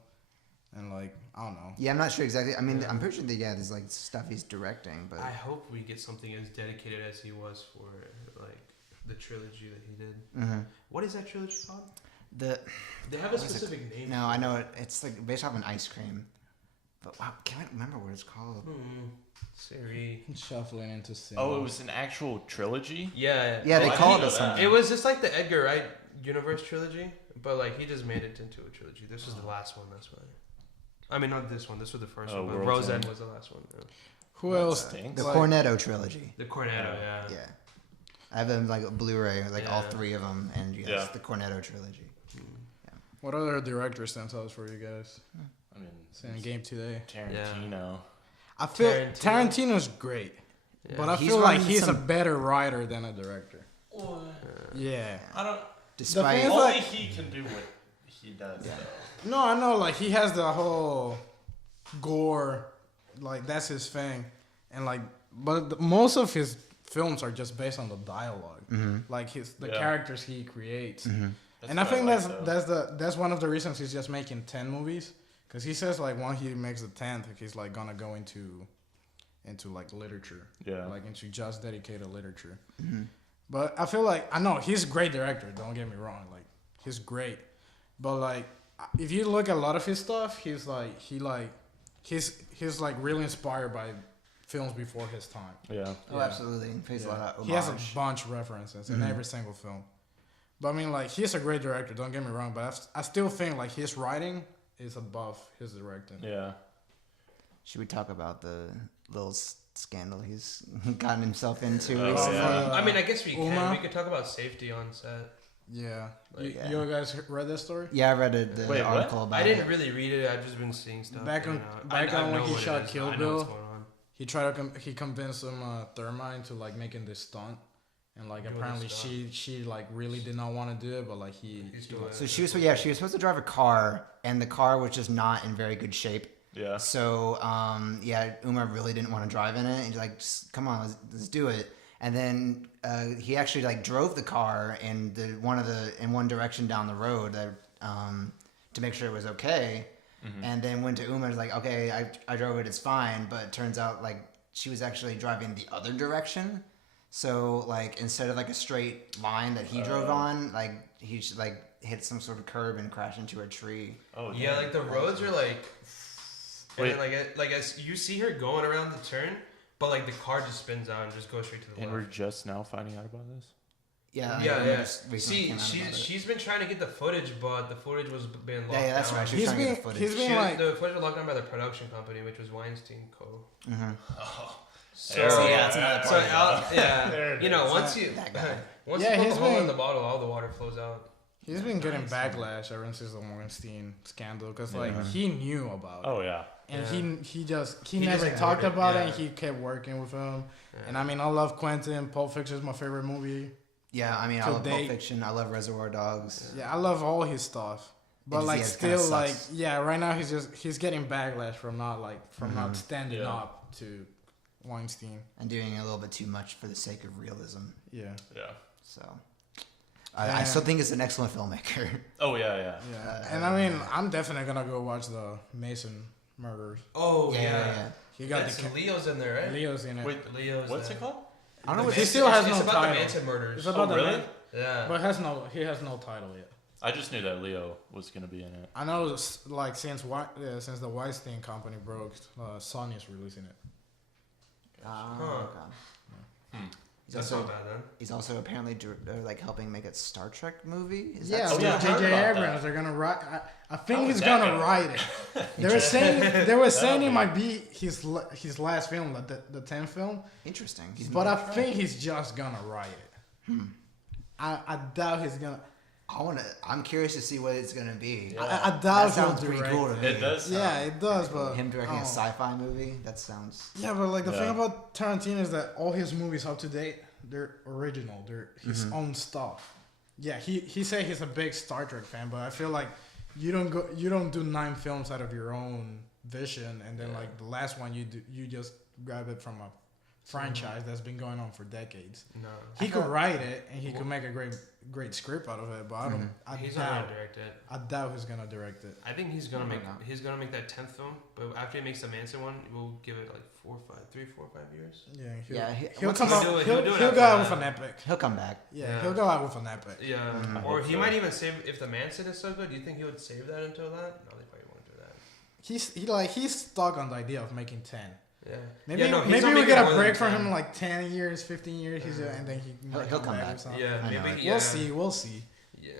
and like I don't know. Yeah, I'm not sure exactly. I mean, I'm pretty sure that there's like stuff he's directing, but I hope we get something as dedicated as he was for like the trilogy that he did. Mhm. What is that trilogy called? the They have a What is it? specific name. no, I know it. It's like based off an ice cream, but wow, can't remember what it's called. Siri. Shuffling into sin. Oh, it was an actual trilogy? Yeah. Yeah, Oh, they I call didn't it know that. something. It was just like the Edgar Wright universe trilogy, but like he just made it into a trilogy. This was the last one. That's why. I mean, not this one. This was the first Oh, one. But World's Rose End End. was the last one. Yeah. Who else? stinks. The Like- Cornetto trilogy. The Cornetto. Yeah. Yeah, I have them like a Blu-ray, like all Yeah. 3 of them, and yes, Yeah. the Cornetto trilogy. What other director stands out for you guys? I mean, Saying game today. Tarantino. I feel Tarantino. Tarantino's great, Yeah. but I He's feel like run he's a some- better writer than a director. Yeah. I don't. Despite thing is, Only like- he can do what he does, though. No, I know. Like he has the whole gore, like that's his thing, and like, but most of his films are just based on the dialogue, like the Yeah. characters he creates. That's And I what think like, though. that's one of the reasons he's just making 10 movies, because he says like when he makes the 10th, he's like gonna go into like literature, Yeah. like into just dedicated literature. But I feel like I know he's a great director. Don't get me wrong, like he's great, but like if you look at a lot of his stuff, he's really inspired by films before his time. Yeah. oh, absolutely, he pays a lot of He has a homage. bunch of references in every single film. But I mean, like, he's a great director, don't get me wrong, but I still think, like, his writing is above his directing. Yeah. Should we talk about the little scandal he's gotten himself into Oh, recently? yeah. I mean, I guess we can. Uma? We could talk about safety on set. Yeah. Like, You guys read that story? Yeah, I read the Wait, what? article about I didn't it. really read it. I've just been seeing stuff. Back on- and, back I on when know he what it shot is. Kill I know what's Bill. going on. He he convinced Therma into, like, making this stunt. And, like, Doing apparently this stunt. she, like, really did not want to do it, but, like, He's he doing like, it. So she was supposed to drive a car, and the car was just not in very good shape. Yeah. So Uma really didn't want to drive in it. He's like, just, come on, let's do it. And then he actually like drove the car in one direction down the road to make sure it was okay. And then went to Uma and was like, okay, I drove it, it's fine. But it turns out like she was actually driving the other direction. So like instead of like a straight line that he drove on, like he should like hit some sort of curb and crash into a tree. Oh, Yeah, like the roads are like, and Wait. then like as you see her going around the turn, but like the car just spins out and just goes straight to the And left. we're just now finding out about this? Yeah, Yeah, Uma yeah. just recently See, came out about it. she's been trying to get the footage, but the footage was being locked Yeah, that's down. right. She was He's trying to been get the footage. he's been like The footage was locked down by the production company, which was Weinstein Co. So There we that's go. another so part of yeah, There it you know, is. once you That guy. once Yeah, you put he's the hole in been- the bottle, all the water flows out. he's been getting backlash ever since the Weinstein scandal, because like he knew about it. Oh, yeah. And Yeah. he He never just talked ignored it, about it, yeah. and he kept working with him. And I mean, I love Quentin. Pulp Fiction is my favorite movie. Yeah, I mean, I To love Pulp date. Fiction. I love Reservoir Dogs. Yeah, I love all his stuff. But just- like yeah, it kinda still like sucks. right now he's getting backlash from not standing Yeah. up to Weinstein. And doing a little bit too much for the sake of realism. Yeah. Yeah. So, I still think it's an excellent filmmaker. Oh yeah. Yeah. And I mean, I'm definitely gonna go watch the Mason murders. Oh Yeah, yeah. yeah, yeah. He got That's the Leo's in there, right? Leo's in it. Wait, Leo's what's there. it called? I don't know what He it's- still has it's no about title. the Manson murders. It's about Oh, the really? Yeah. But he has no title yet. I just knew that Leo was gonna be in it. I know like since the Weinstein company broke, Sony's releasing it. Oh, Huh. okay. He's That's also not bad then. he's also apparently like helping make a Star Trek movie. Is Yeah, that with yeah, I heard J.J. about Abrams, that. they're gonna write. I think How he's is that gonna going? write it. They were saying it be- might be his last film, the 10th film. interesting? But I think he's just gonna write it. I doubt he's gonna. I'm curious to see what it's gonna be. Yeah. I That doubt he'll sounds pretty direct. cool to me. It does. Yeah, it does, but Him directing I a don't- sci-fi movie. That sounds. Yeah, but like the thing Yeah. about Tarantino is that all his movies up to date, they're original. They're his own stuff. Yeah, he said he's a big Star Trek fan, but I feel like you don't do 9 films out of your own vision, and then like the last one you just grab it from a franchise that's been going on for decades. No. He could write it and he could make a great script out of it, but I don't. He's not gonna direct it. I doubt he's gonna direct it. I think he's gonna Probably make not. that 10th film, but after he makes the Manson one, we'll give it like 3, 4, 5 years. Yeah, Yeah, he'll once come he's- out. do it- He'll he'll do it go after out with that. an epic. He'll come back. Yeah, Yeah. he'll go out with an epic. Yeah, Mhm. or hope he so. might even save if the Manson is so good. Do you think he would save that until that? No, they probably won't do that. He's stuck on the idea of making 10. Yeah, Maybe yeah, no, he's maybe not we making get more a than break from 10. him like 10 years, 15 years, and then He'll come back back. or something. Yeah, I know maybe. it. Yeah. We'll see. Yeah.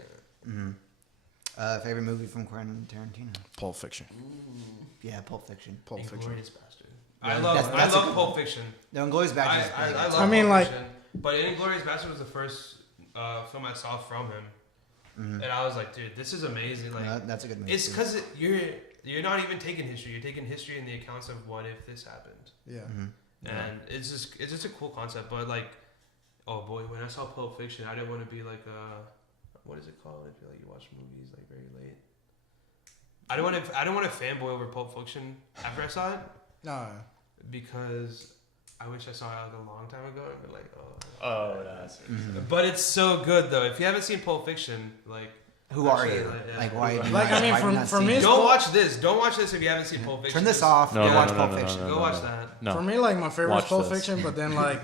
Favorite movie from Quentin Tarantino? Pulp Fiction. Yeah, Pulp Fiction. Pulp Fiction. Inglorious Bastard. Yeah, I love that's a I love good Pulp one. Fiction. No, Inglourious Basterds. is I pretty love good. I mean, Pulp like- Fiction, but Inglorious Bastard was the first film I saw from him, Mhm. and I was like, dude, this is amazing. Like, No, that's a good movie. it's too. because you're not even taking history. You're taking history in the accounts of what if this happened, Yeah. Mhm. and it's just a cool concept. But like, oh boy, when I saw Pulp Fiction, I didn't want to be like what is it called? If you like you watch movies like very late. I don't want to fanboy over Pulp Fiction after I saw it No. because I wish I saw it like a long time ago and be like, oh. Oh, that's. Mhm. But it's so good though. If you haven't seen Pulp Fiction, like, Who are actually, you? like, yeah. Like, why? have you Like, not- I mean, why have you for- not for seen me, it? Don't watch this. Don't watch this if you haven't seen Pulp Fiction. Turn this Just off. No, and no, watch no, Pulp no, no, Fiction. no, Go watch that. No. For me, like my favorite Watch is Pulp this. Fiction, but then like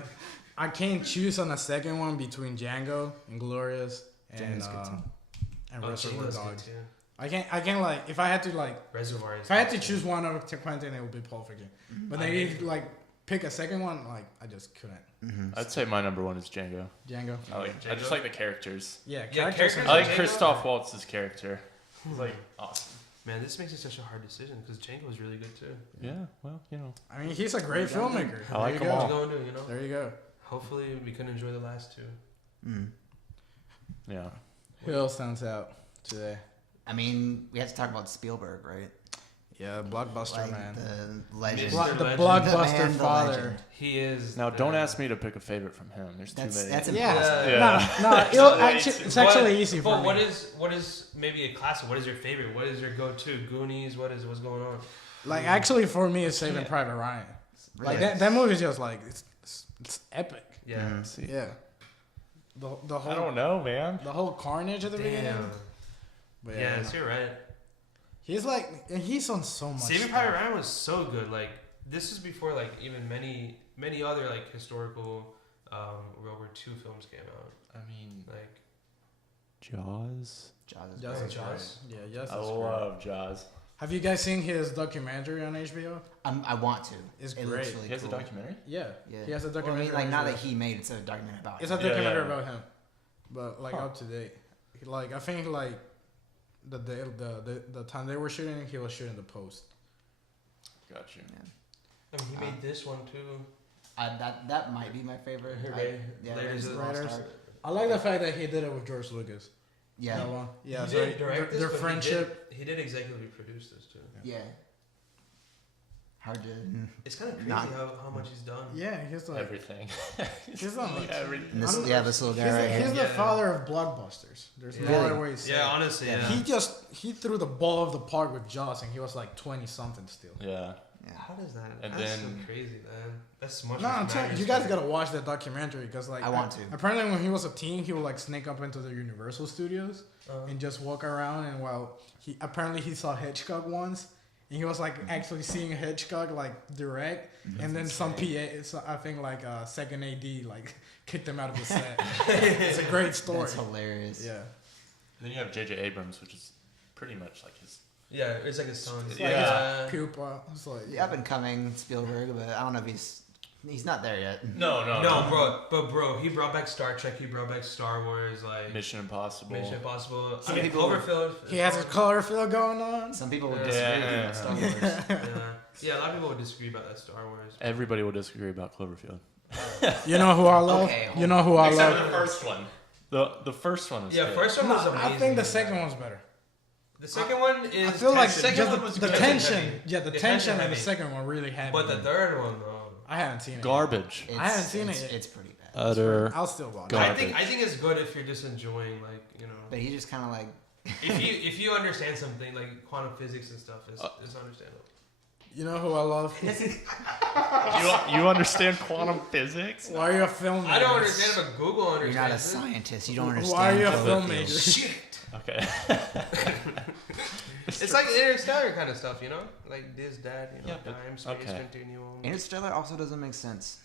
I can't choose on a second one between Django, Inglorious, and Django's good too. Reservoir Django's good Dogs. too. I can't like if I had to like Reservoir is if I had to good. choose one of Quentin, it would be Pulp Fiction. But then I you mean- like pick a second one, like I just couldn't. Mhm. I'd say my number one is Django. Django. I just like the characters. Yeah, Yeah, characters. characters I like Django? Christoph Waltz's character. He's like awesome. Man, this makes it such a hard decision because Django is really good too. Yeah, well, you know. I mean, he's a great filmmaker. I like There them you all. What's go. going to, you know? There you go. Hopefully, we can enjoy the last two. Mhm. Yeah. Who else stands out today? I mean, we have to talk about Spielberg, right? Yeah, blockbuster Like man. the legend. Mr. The Legend. blockbuster The man, the father. legend. He is. Now, don't the- ask me to pick a favorite from him. There's too That's many. that's Yeah. impossible. Yeah. No, it's What- actually easy for but me. what is maybe a classic? What is your favorite? What is your go-to? Goonies? What's going on? Like actually for me, it's Saving Yeah. Private Ryan. Like Really? that movie is just like it's epic. Yeah. Mhm. See, Yeah. The I whole don't know, man. the whole carnage at the beginning. Damn. But Yes, you're right. he's like and he's on so much. Saving stuff. Private Ryan was so good. Like this is before like even many other like historical World War II films came out. I mean, Like Jaws. Jaws is Jaws great. is Jaws? great. Yeah, Jaws I is great. love Jaws. Have you guys seen his documentary on HBO? I want to. It's It great. looks really He has cool. a documentary. Yeah. Yeah. He has a Well, I documentary. mean, like on not HBO. that he made it's a documentary about It's him. a Yeah, documentary yeah. about him, but like up to date. Like I think like the time they were shooting, he was shooting the post. Got you. I mean, he made this one too. That might be my favorite. Right. Yeah, Raiders Raiders of the of the Lost Lost Ark. I like the fact that he did it with George Lucas. Yeah, That one. Yeah. he so did direct this, their but friendship. He did executively produce this too. yeah. hard to. It's kind of crazy Not- how much he's done. Yeah, he's like Everything. he's on like Everything. This, I'm- this little guy right he's here. the father of blockbusters. There's no Really? other way to say Yeah, it. honestly, Yeah. yeah. He threw the ball of the park with Jaws, and he was like 20 something still. Yeah. How does that? And That's then- so crazy, man. That's much. No, I'm telling you, you guys gotta watch that documentary because like I want to. Apparently, when he was a teen, he would like sneak up into the Universal Studios Uh-huh. and just walk around. And while he saw Hitchcock once, and he was like actually seeing Hitchcock like direct, and then some PA, I think like second AD like kicked him out of the set. It's a great story. That's hilarious. Yeah. Then you have J.J. Abrams, which is pretty much like his. Yeah, it's like his son. Like Yeah. his pupa. It's like Yeah, up and coming Spielberg, but I don't know if he's not there yet. No, No, bro, he brought back Star Trek. He brought back Star Wars. Like Mission Impossible. Mission Impossible. Some I mean, people- Cloverfield. he has his Colorfield going on. Some people would Yeah. disagree with Star Wars. Yeah, a lot of people would disagree about that Star Wars. Everybody will disagree about Cloverfield. You know who I love? Okay, You know who I Except love? for the first one. The first one was Yeah, good. first one No, was amazing. I think the second one's better. The second one is. I feel like the second just one was the good. tension. Heavy. Yeah, the It's tension and the heavy. second one really had But me. the third one, bro. I haven't seen it. Garbage. It's, I haven't seen it yet. It's pretty bad. Utter. I'll still watch God. it. I think it's good if you're just enjoying, like, you know. But he just kind of like. if you understand something like quantum physics and stuff, it's understandable. You know who I love? You understand quantum physics? Why are you a filmmaker? I don't understand, but Google You're understands. not a it. scientist. You don't Why understand. are you a Cloverfield. filmmaker? Okay. It's like Interstellar kind of stuff, you know, like this, that, you know, Yeah, but- time, space, okay. continuum. Interstellar also doesn't make sense.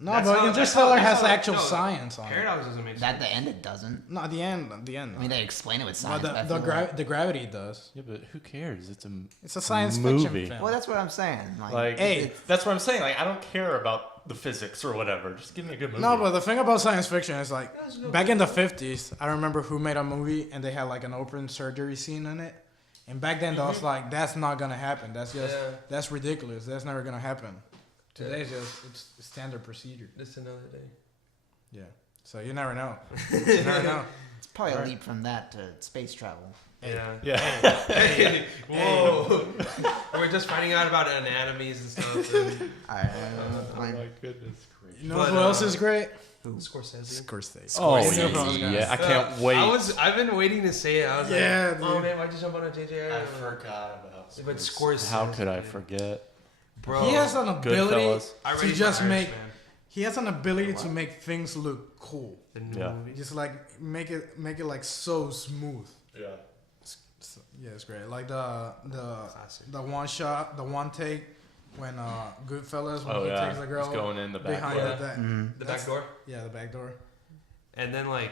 No, That's but how- Interstellar that's has how- actual no, science on it. Paradox doesn't make At sense. the end, it doesn't. No, at the end. At the end. I mean, they explain it with but science. but I the feel like- the gravity does. Yeah, but who cares? It's a It's a science movie. fiction film. Well, that's what I'm saying. like. Hey. That's what I'm saying. Like, I don't care about the physics or whatever. Just give me a good movie. No, but the thing about science fiction is like That's no- back in the 50s, I remember who made a movie and they had like an open surgery scene in it. And back then, I was like, that's not gonna happen. That's just Yeah. that's ridiculous. That's never gonna happen. Today's just it's standard procedure. This another day. Yeah. So you never know. You never know. It's probably Right. a leap from that to space travel. Yeah. yeah. Hey, whoa. We're just finding out about anatomies and stuff. And, Oh my goodness. You know But, who else uh, is great? Scorsese. Scorsese. Oh Scorsese. yeah, I can't wait. I've been waiting to say it. I was Yeah, like, oh dude. man, why'd you jump on a JJ? forgot about. But Scorsese. How could I forget? Bro, He has an ability Goodfellas. I to raised just my make. Irishman. He has an ability to make things look cool. The new Yeah. movie. Just like make it like so smooth. Yeah. So, yeah, it's great. Like the Classic. the one shot, the one take when Goodfellas when Oh he yeah. takes the girl He's going in the back. behind door. the back. The back door. Yeah, the back door. And then like,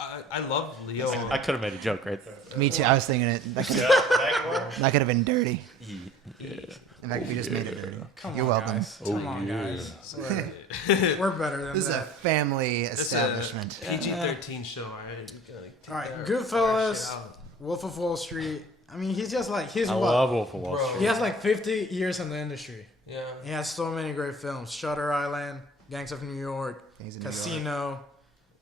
I love Leo. I could have made a joke right there. Me too. I was thinking it. That could, back door. that could have been dirty. Yeah. In fact, we just made it dirty. Come You're on, welcome. guys. Oh, Come on, yeah. guys. We're better than This is a that. family It's a establishment. PG-13 show, alright? You gotta, like, take All right, our Goodfellas. shit out. Wolf of Wall Street. I mean, he's just like he's I what love Wolf of Wall Bro. Street. he has like 50 years in the industry. Yeah. He has so many great films: Shutter Island, Gangs of New York, He's in New York. Casino,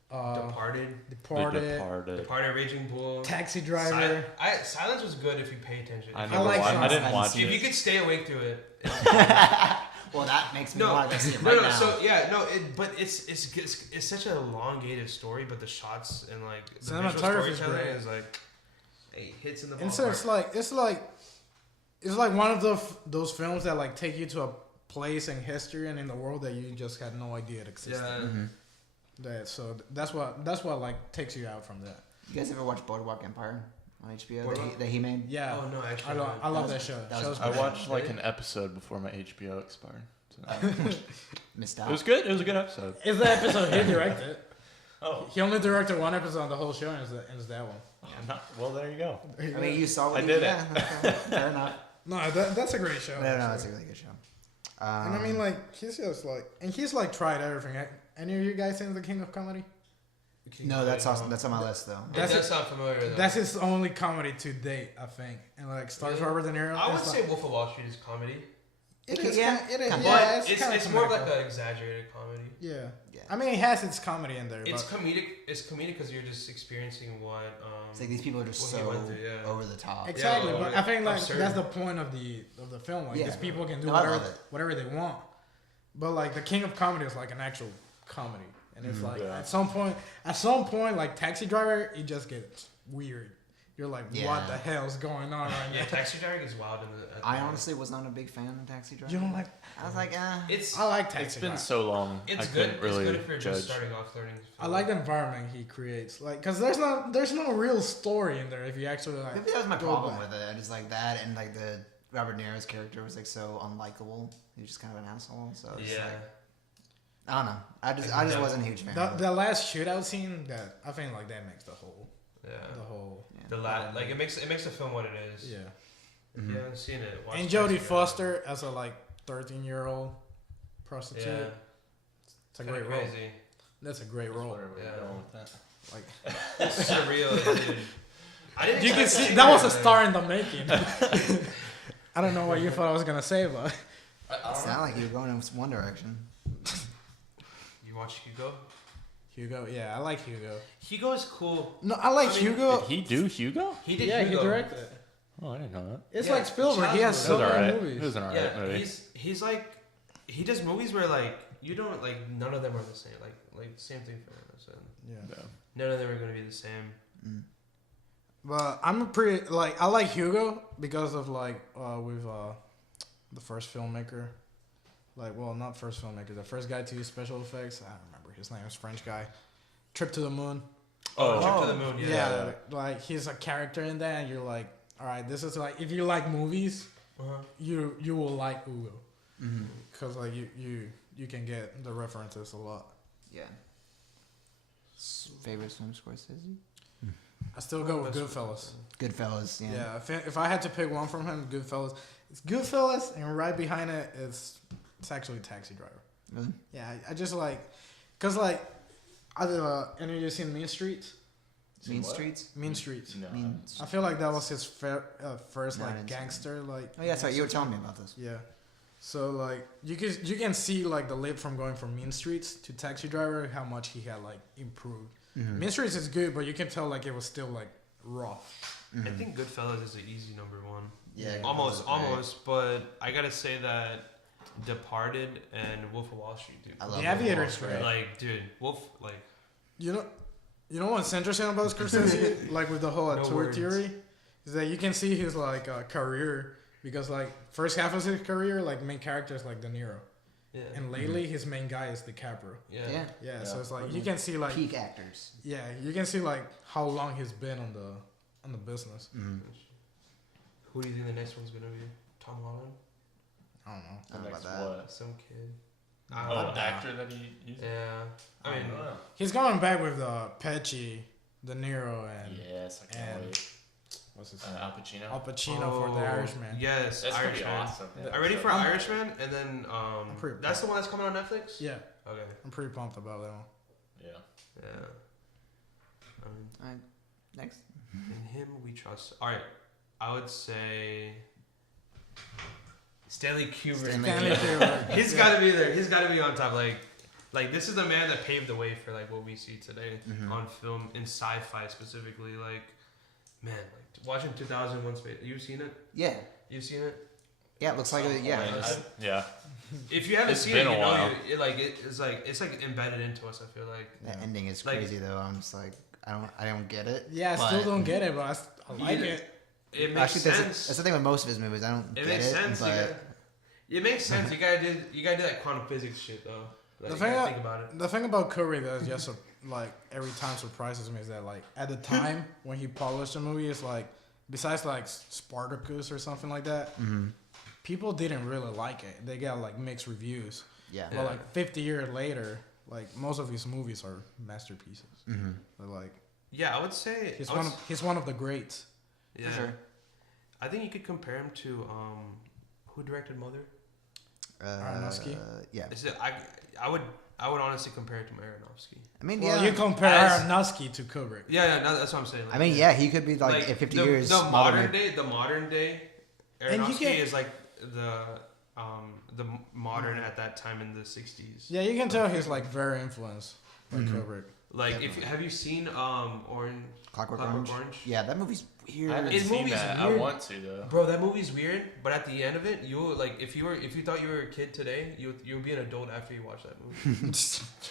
Departed. The Departed, Departed. Departed, Raging Bull. Taxi Driver. Silence was good if you pay attention. I If never like watched. I didn't Silence. watch you, if you it. could stay awake through it. Well, that makes me No, want to see it no, right no. now. So yeah, no. But it's such an elongated story, but the shots and like the visual Cinematography is storytelling great. is like, hey, hits in the And so ballpark. it's like one of those films that like take you to a place in history and in the world that you just had no idea it existed. Yeah. That's what like takes you out from that. You guys ever watch Boardwalk Empire on HBO Boardwalk? that he made? Yeah. Oh no, actually, I love That that was- show. that was Show's I great. watched like an episode before my HBO expired. So. Missed It out. was good. It was a good episode. It's the episode he directed. Oh. He only directed one episode on the whole show, and it's that one. Well, there you go. I mean, you saw what I he did it. Yeah, okay. Fair enough. No, that's a great show. No, actually. that's a really good show. And I mean, like he's just like, and he's like tried everything. Any of you guys seen The King of Comedy? No, that's awesome. That's on my list though. It That's does it. sound familiar though. That's his only comedy to date, I think. And like stars Really? Robert De Niro. I would It's say like, Wolf of Wall Street is comedy. It Okay, is. yeah, It is. kinda. Yeah, But kinda it's more of like comical. an exagerated comedy. Yeah. Yeah. I mean, it has its comedy in there. It's but comedic. It's comedic because you're just experiencing what. It's like these people are just what he so went through, yeah. over the top. exactly. Yeah, but I think like absurd. that's the point of the film. Like Yeah. these people can do No, I love it. whatever they want. But like the king of comedy is like an actual comedy, and it's like Yeah. at some point, like Taxi Driver, it just gets weird. You're like, Yeah. what the hell's going on right Yeah, now? Taxi Driver is wild. At the I end. honestly was not a big fan of Taxi Driver. You don't like? I was like, It's I like Taxi It's been Driver. so long. it's I good. couldn't really It's good if you're judge. just starting off learning. I like the environment he creates, like, cause there's no real story in there if you actually like. Maybe that was my go problem back. with it. I just like that, and like the Robert De Niro's character was like so unlikable. He was just kind of an asshole. So it's Yeah. like, I don't know. I just Yeah. wasn't a huge fan. The, of it. the last shootout scene that I think like that makes the whole Yeah. yeah. It makes the film what it is. Yeah. If you haven't seen it, watch And Taxi Jodie Driver. Foster as a like 13-year-old prostitute. Yeah. It's a Kinda great role. crazy. That's a great role. Where are we Yeah. going with that? Like It's surreal, dude. I didn't you can expect see to that was a there. star in the making. I don't know what you thought I was gonna say, but It sounded like you were going in one direction. You watch Hugo? Hugo, yeah, I like Hugo. Hugo is cool. No, I like I mean, Hugo. Did he do Hugo? He did Yeah, Hugo. he directed it. Oh, I didn't know that. It's Yeah, like Spielberg. He has Child's It so was many alright. movies. It was an alright Yeah, movie. he's like he does movies where like you don't like none of them are the same. Like same thing for Anderson. Yeah. Yeah. None of them are gonna be the same. But I'm pretty like I like Hugo because of like with the first filmmaker, like well not first filmmaker, the first guy to use special effects. I don't remember his name. Is French guy. Trip to the Moon. Oh, Trip Oh. to the Moon. Yeah, Yeah. like he's a character in that, and you're like, all right, this is like if you like movies, Uh-huh. you will like Hugo Mm-hmm. because like you can get the references a lot. Yeah. Favorite film Scorsese? I still go with Goodfellas. Goodfellas. Yeah. Yeah, if I had to pick one from him, Goodfellas. It's Goodfellas, and right behind it is it's actually Taxi Driver. Really? Yeah, I just like, cause like, any of you seen Mean Streets? Mean what? Streets. Mean Streets. No. Mean. I feel like that was his first No, I like didn't see gangster like. Oh yeah, sorry. You were telling me about this. Yeah. So like you can see like the leap from going from Mean Streets to Taxi Driver, how much he had like improved. Mm-hmm. Mean Streets is good, but you can tell like it was still like rough. I think Goodfellas is an easy number one. Yeah. Almost, Goodfellas is great. almost. But I gotta say that Departed and Wolf of Wall Street, dude. I love The Aviator Wolf is of Wall great. Like, dude, Wolf, like, You know what's interesting about Scorsese, like with the whole No tour words. theory, is that you can see his like career because like first half of his career, like main character is like De Niro, yeah, and lately his main guy is DiCaprio. yeah. Yeah. Yeah, so Yeah. it's like you can see like Peak actors. yeah, you can see like how long he's been on the business. Mm-hmm. Who do you think the next one's gonna be? Tom Holland? I don't know. I The don't know next about that. what? Some kid. Oh, the actor that he used. Yeah. I mean, He's going back with Pesci, De Niro, and Yes, I can't and- wait. what's his Al Pacino. Al Pacino for The Irishman. Yes, That's gonna be Irishman. awesome. Yeah. Are you ready for I'm- Irishman? And then pretty that's the one that's coming on Netflix. Yeah, Okay. I'm pretty pumped about that one. Yeah. Yeah. I mean, Alright. Next. in him we trust. All right, I would say Stanley Kubrick. Stanley Kubrick. He's got to be there. He's got to be on top. Like this is the man that paved the way for like what we see today on film in sci-fi specifically. Like, man, like watching 2001 Space. You've seen it? Yeah. You've seen it? Yeah. It looks like it. Yeah. Yeah. If you haven't It's seen been it, a you know, while. it's like embedded into us. I feel like. The ending is Like- crazy though. I'm just like I don't get it. Yeah, I but- still don't get it, but I like Yeah. it. It makes Actually, sense. that's the thing with most of his movies. I don't It get makes it, sense. but It makes sense. You gotta do that quantum physics shit though. Like, The you thing gotta I- think about it. The thing about Kubrick that is just like every time surprises me is that like at the time when he published a movie, it's like besides like Spartacus or something like that, people didn't really like it. They got like mixed reviews. yeah. But like 50 years later, like most of his movies are masterpieces. But like Yeah, I would say he's one of the greats. Yeah. For sure. I think you could compare him to who directed Mother. Aronofsky? Yeah. Is it, I would honestly compare it to Aronofsky. I mean, Well, yeah. you compare As- Aronofsky to Kubrick. Yeah, no, that's what I'm saying. Like, I mean, yeah. He could be like in 50 years. The Mother modern might- day, And you Aronofsky can- is like the the modern at that time in the 60s. Yeah, you can tell he's like very influenced by Kubrick. Like, have you seen Clockwork Orange? Yeah, that movie's weird. I haven't seen that. I want to though. Bro, that movie's weird, but at the end of it, you like if you thought you were a kid today, you'll be an adult after you watch that movie.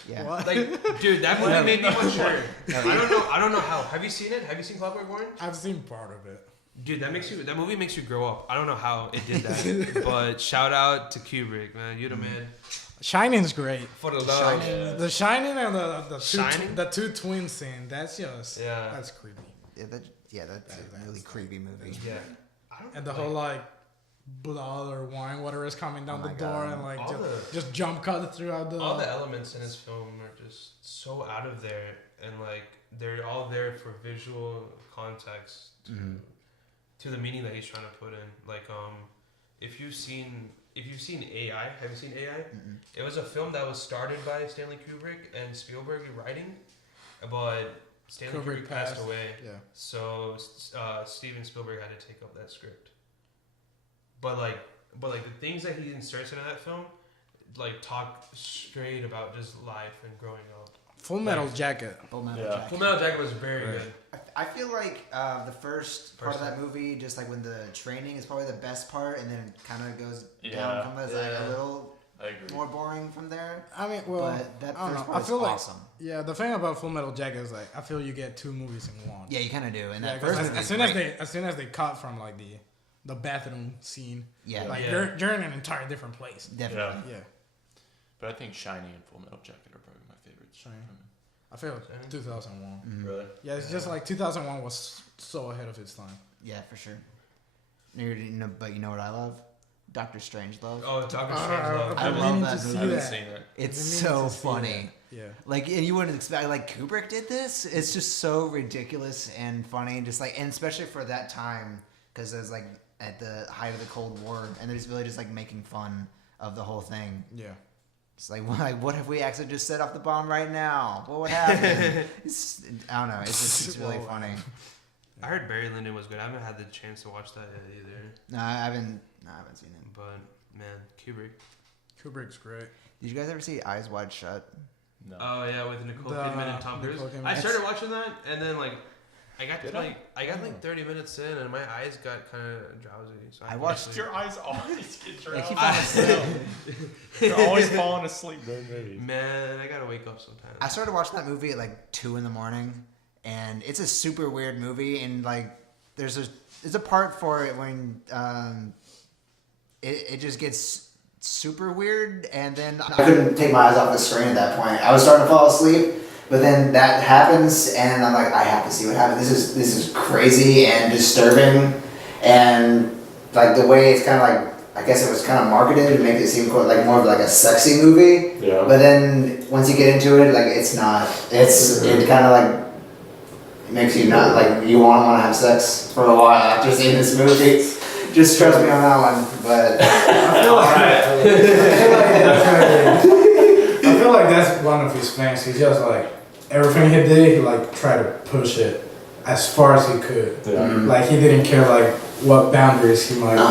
Yeah. What? Like, dude, that movie made me mature. I don't know how. Have you seen it? Have you seen Clockwork Orange? I've seen part of it. Dude, that movie makes you grow up. I don't know how it did that, but shout out to Kubrick, man. You're the man. Shining's great. For the love. The Shining and the two twin scene. That's just that's creepy. That's a really creepy movie. Yeah. And the whole like blood or wine, whatever is coming down the door, and like just jump cut throughout the. All the elements in his film are just so out of there, and like they're all there for visual context to the meaning that he's trying to put in. Like if you've seen AI, have you seen AI? It was a film that was started by Stanley Kubrick and Spielberg writing, but Stanley Kubrick passed away. Yeah. So Steven Spielberg had to take up that script. But the things that he inserts into that film, like talk straight about just life and growing up. Full Metal Jacket. Full Metal Jacket was very good. I feel like the first part of that movie, just like when the training is probably the best part, and then it kind of goes down from like a little more boring from there. I mean, well, but that I don't first know. part I feel is awesome. Yeah, the thing about Full Metal Jacket is like I feel you get two movies in one. Yeah, you kind of do. And that first first as soon as they cut from like the bathroom scene, you're in an entire different place. Definitely. Yeah. But I think Shining and Full Metal Jacket are probably my favorites. Shining. I feel 2001. Really? Yeah, it's just like 2001 was so ahead of its time. Yeah, for sure. But you know what I love? Doctor Strangelove. Oh, Doctor Strangelove. I love that I movie. haven't seen it. It's so funny. Yeah. Like, and you wouldn't expect, like, Kubrick did this? It's just so ridiculous and funny. Just like, and especially for that time, because it was like at the height of the Cold War, and they're just really just like making fun of the whole thing. Yeah. It's like, what if we actually just set off the bomb right now? What would happen? I don't know. It's really funny. I heard Barry Lyndon was good. I haven't had the chance to watch that yet either. No, I haven't seen it. But man, Kubrick's great. Did you guys ever see Eyes Wide Shut? No. Oh yeah, with Nicole Kidman and Tom Cruise. I started watching that, and then like I got 30 minutes in, and my eyes got kind of drowsy. So I watched. Your eyes always get drowsy. You're always falling asleep during movies. Man, I gotta wake up sometimes. I started watching that movie at like 2 a.m, and it's a super weird movie. And like, there's a part for it when it just gets super weird, and then I couldn't take my eyes off the screen at that point. I was starting to fall asleep. But then that happens, and I'm like, I have to see what happens. This is crazy and disturbing, and like the way it's kind of like, I guess it was kind of marketed to make it seem like more of like a sexy movie. Yeah. But then once you get into it, like it's not. It kind of like makes you not like you want to have sex for a while after seeing this movie. Just trust me on that one. But I feel like that's one of his things. He's just like. Everything he did, he like tried to push it as far as he could. Yeah. Like he didn't care like what boundaries he might be in.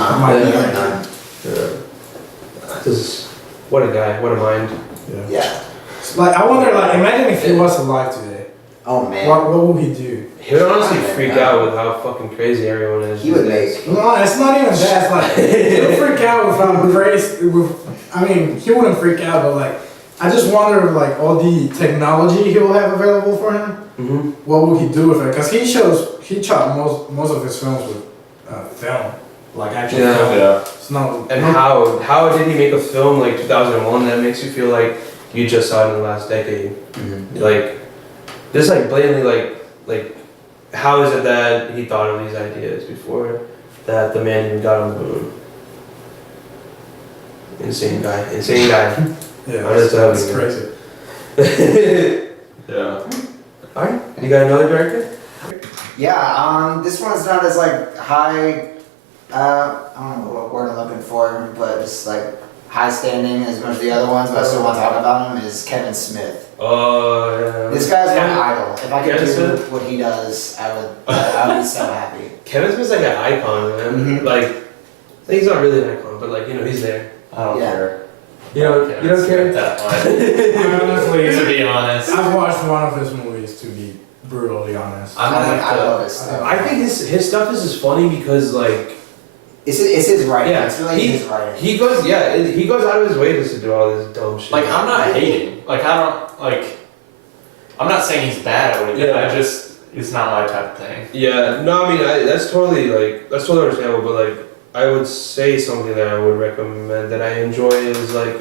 What a guy! What a mind! Yeah. Like I wonder, like imagine if he was alive today. Oh man. What would he do? He would honestly freak out with how fucking crazy everyone is. He would make. No, it's not even that. It's like he'll freak out with how crazy. I mean, he wouldn't freak out, but like. I just wonder, like, all the technology he will have available for him. Mm-hmm. What would he do with it? Because he shot most of his films with film, like actual film. Yeah. It's not. And how did he make a film like 2001 that makes you feel like you just saw it in the last decade? Mm-hmm. Like, just like blatantly like, how is it that he thought of these ideas before that the man even got on the moon? Insane guy. Yeah, that's crazy. Yeah. Alright, you got another director? Yeah, this one's not as like high, I don't know what word I'm looking for, but just like high standing as much as the other ones, but I still want to talk about him, is Kevin Smith. Oh, yeah. This guy's my idol. If I could Kevin do Smith? what he does, I would be so happy. Kevin Smith's like an icon, man. Mhm. Like, he's not really an icon, but like, he's there. I don't Yeah. care. You don't care? that much. Honestly, To be honest. I've watched one of his movies, to be brutally honest. I'm not I love his stuff. I think his stuff is just funny because like It's his writing. Yeah, It's really his writing. he goes out of his way just to do all this dumb shit. Like, I'm not hating. Like, I don't, like, I'm not saying he's bad at what he does. Yeah. I just, it's not my type of thing. Yeah, no, I mean that's totally understandable. But like, I would say something that I would recommend that I enjoy is like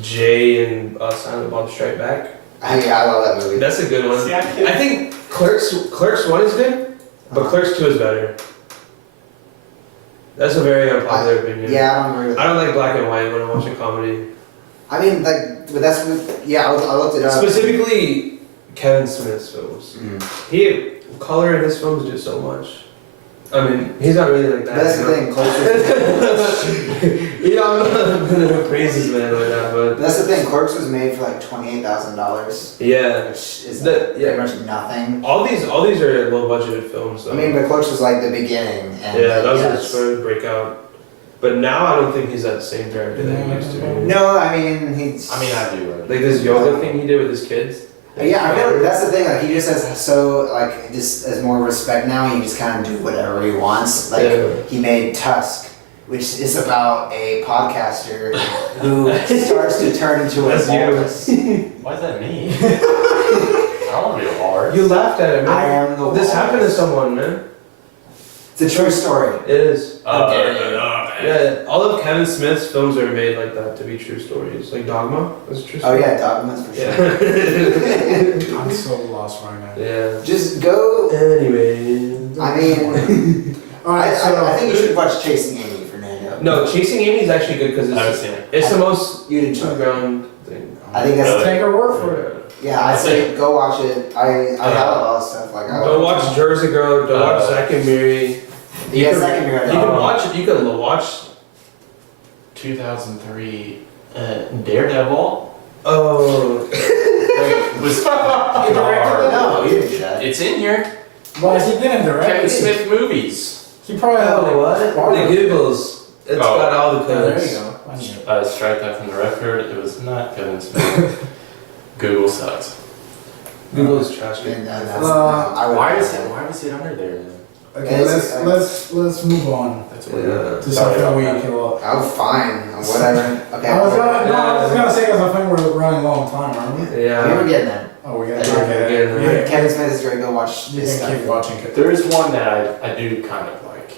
Jay and Silent Bob Strike Back. I love that movie. That's a good one. See, I can't- I think Clerks 1 is good, but Clerks 2 is better. That's a very unpopular opinion. Yeah, I don't agree with I that. don't like black and white when I'm watching comedy. I mean, like, but that's what, yeah. I looked it up. Specifically, Kevin Smith's films. Mhm. Color in his films do so much. I mean, he's not really like that. But that's you the know? thing. Clerks. You know, I'm not gonna praise this man like that, but That's the thing. Clerks was made for like $28,000, yeah, which is That- yeah. pretty much nothing. all these are low budgeted films. Though. I mean, but Clerks was like the beginning, and yeah, that was yes. his first breakout. But now I don't think he's that same director that he used to be. No, I mean he's. I mean, I do. Like this yoga thing he did with his kids. Yeah, I feel like that's the thing. Like he just has so like just has more respect now. He just kind of do whatever he wants. Like Yeah. he made Tusk, which is about a podcaster who starts to turn into a That's you. walrus. Why is that me? I don't want to be a hard. You laughed at it, man. I am the This walrus. happened to someone, man. It's a true story. It is. Oh, Yeah, all of Kevin Smith's films are made like that to be true stories. Like Dogma, that's a true Oh story. yeah, Dogmas for sure. I'm so lost right now. Yeah. Just go. Anyway. I mean, Alright, I think you should watch Chasing Amy, Fernando. No, Chasing Amy is actually good because I haven't it's, seen it. it's the most You'd enjoy it. ground thing. I think that's. Really? take her word for it. Yeah, I say go watch it. I have a lot of stuff like. I Don't watch Jersey Girl. Don't watch Zack and Miri. Yeah, second year. You can watch it. You can watch. 2003 Daredevil. Oh. Wait, was You directed it? No, you didn't do that. It's in here. But he didn't direct Kevin it. Smith movies. He probably had like what? part of The it. Googles. It's Oh. got all the Yeah, there codes. you go. I knew it. Strike that from the record. It was not Kevin Smith. Google sucks. Google is trash. And, that's, Uh, I would Why was it under there then? Okay, let's move on That's Yeah. weird. to Sorry something about we that. can look. Oh, fine. Whatever. Okay. I was gonna say because I think we're running low on time, aren't we? We Yeah. were getting there. Oh, we got Yeah, to we're getting it. there. Yeah. Kevin Smith is great. Go watch You his can stuff. keep watching it. There is one that I do kind of like.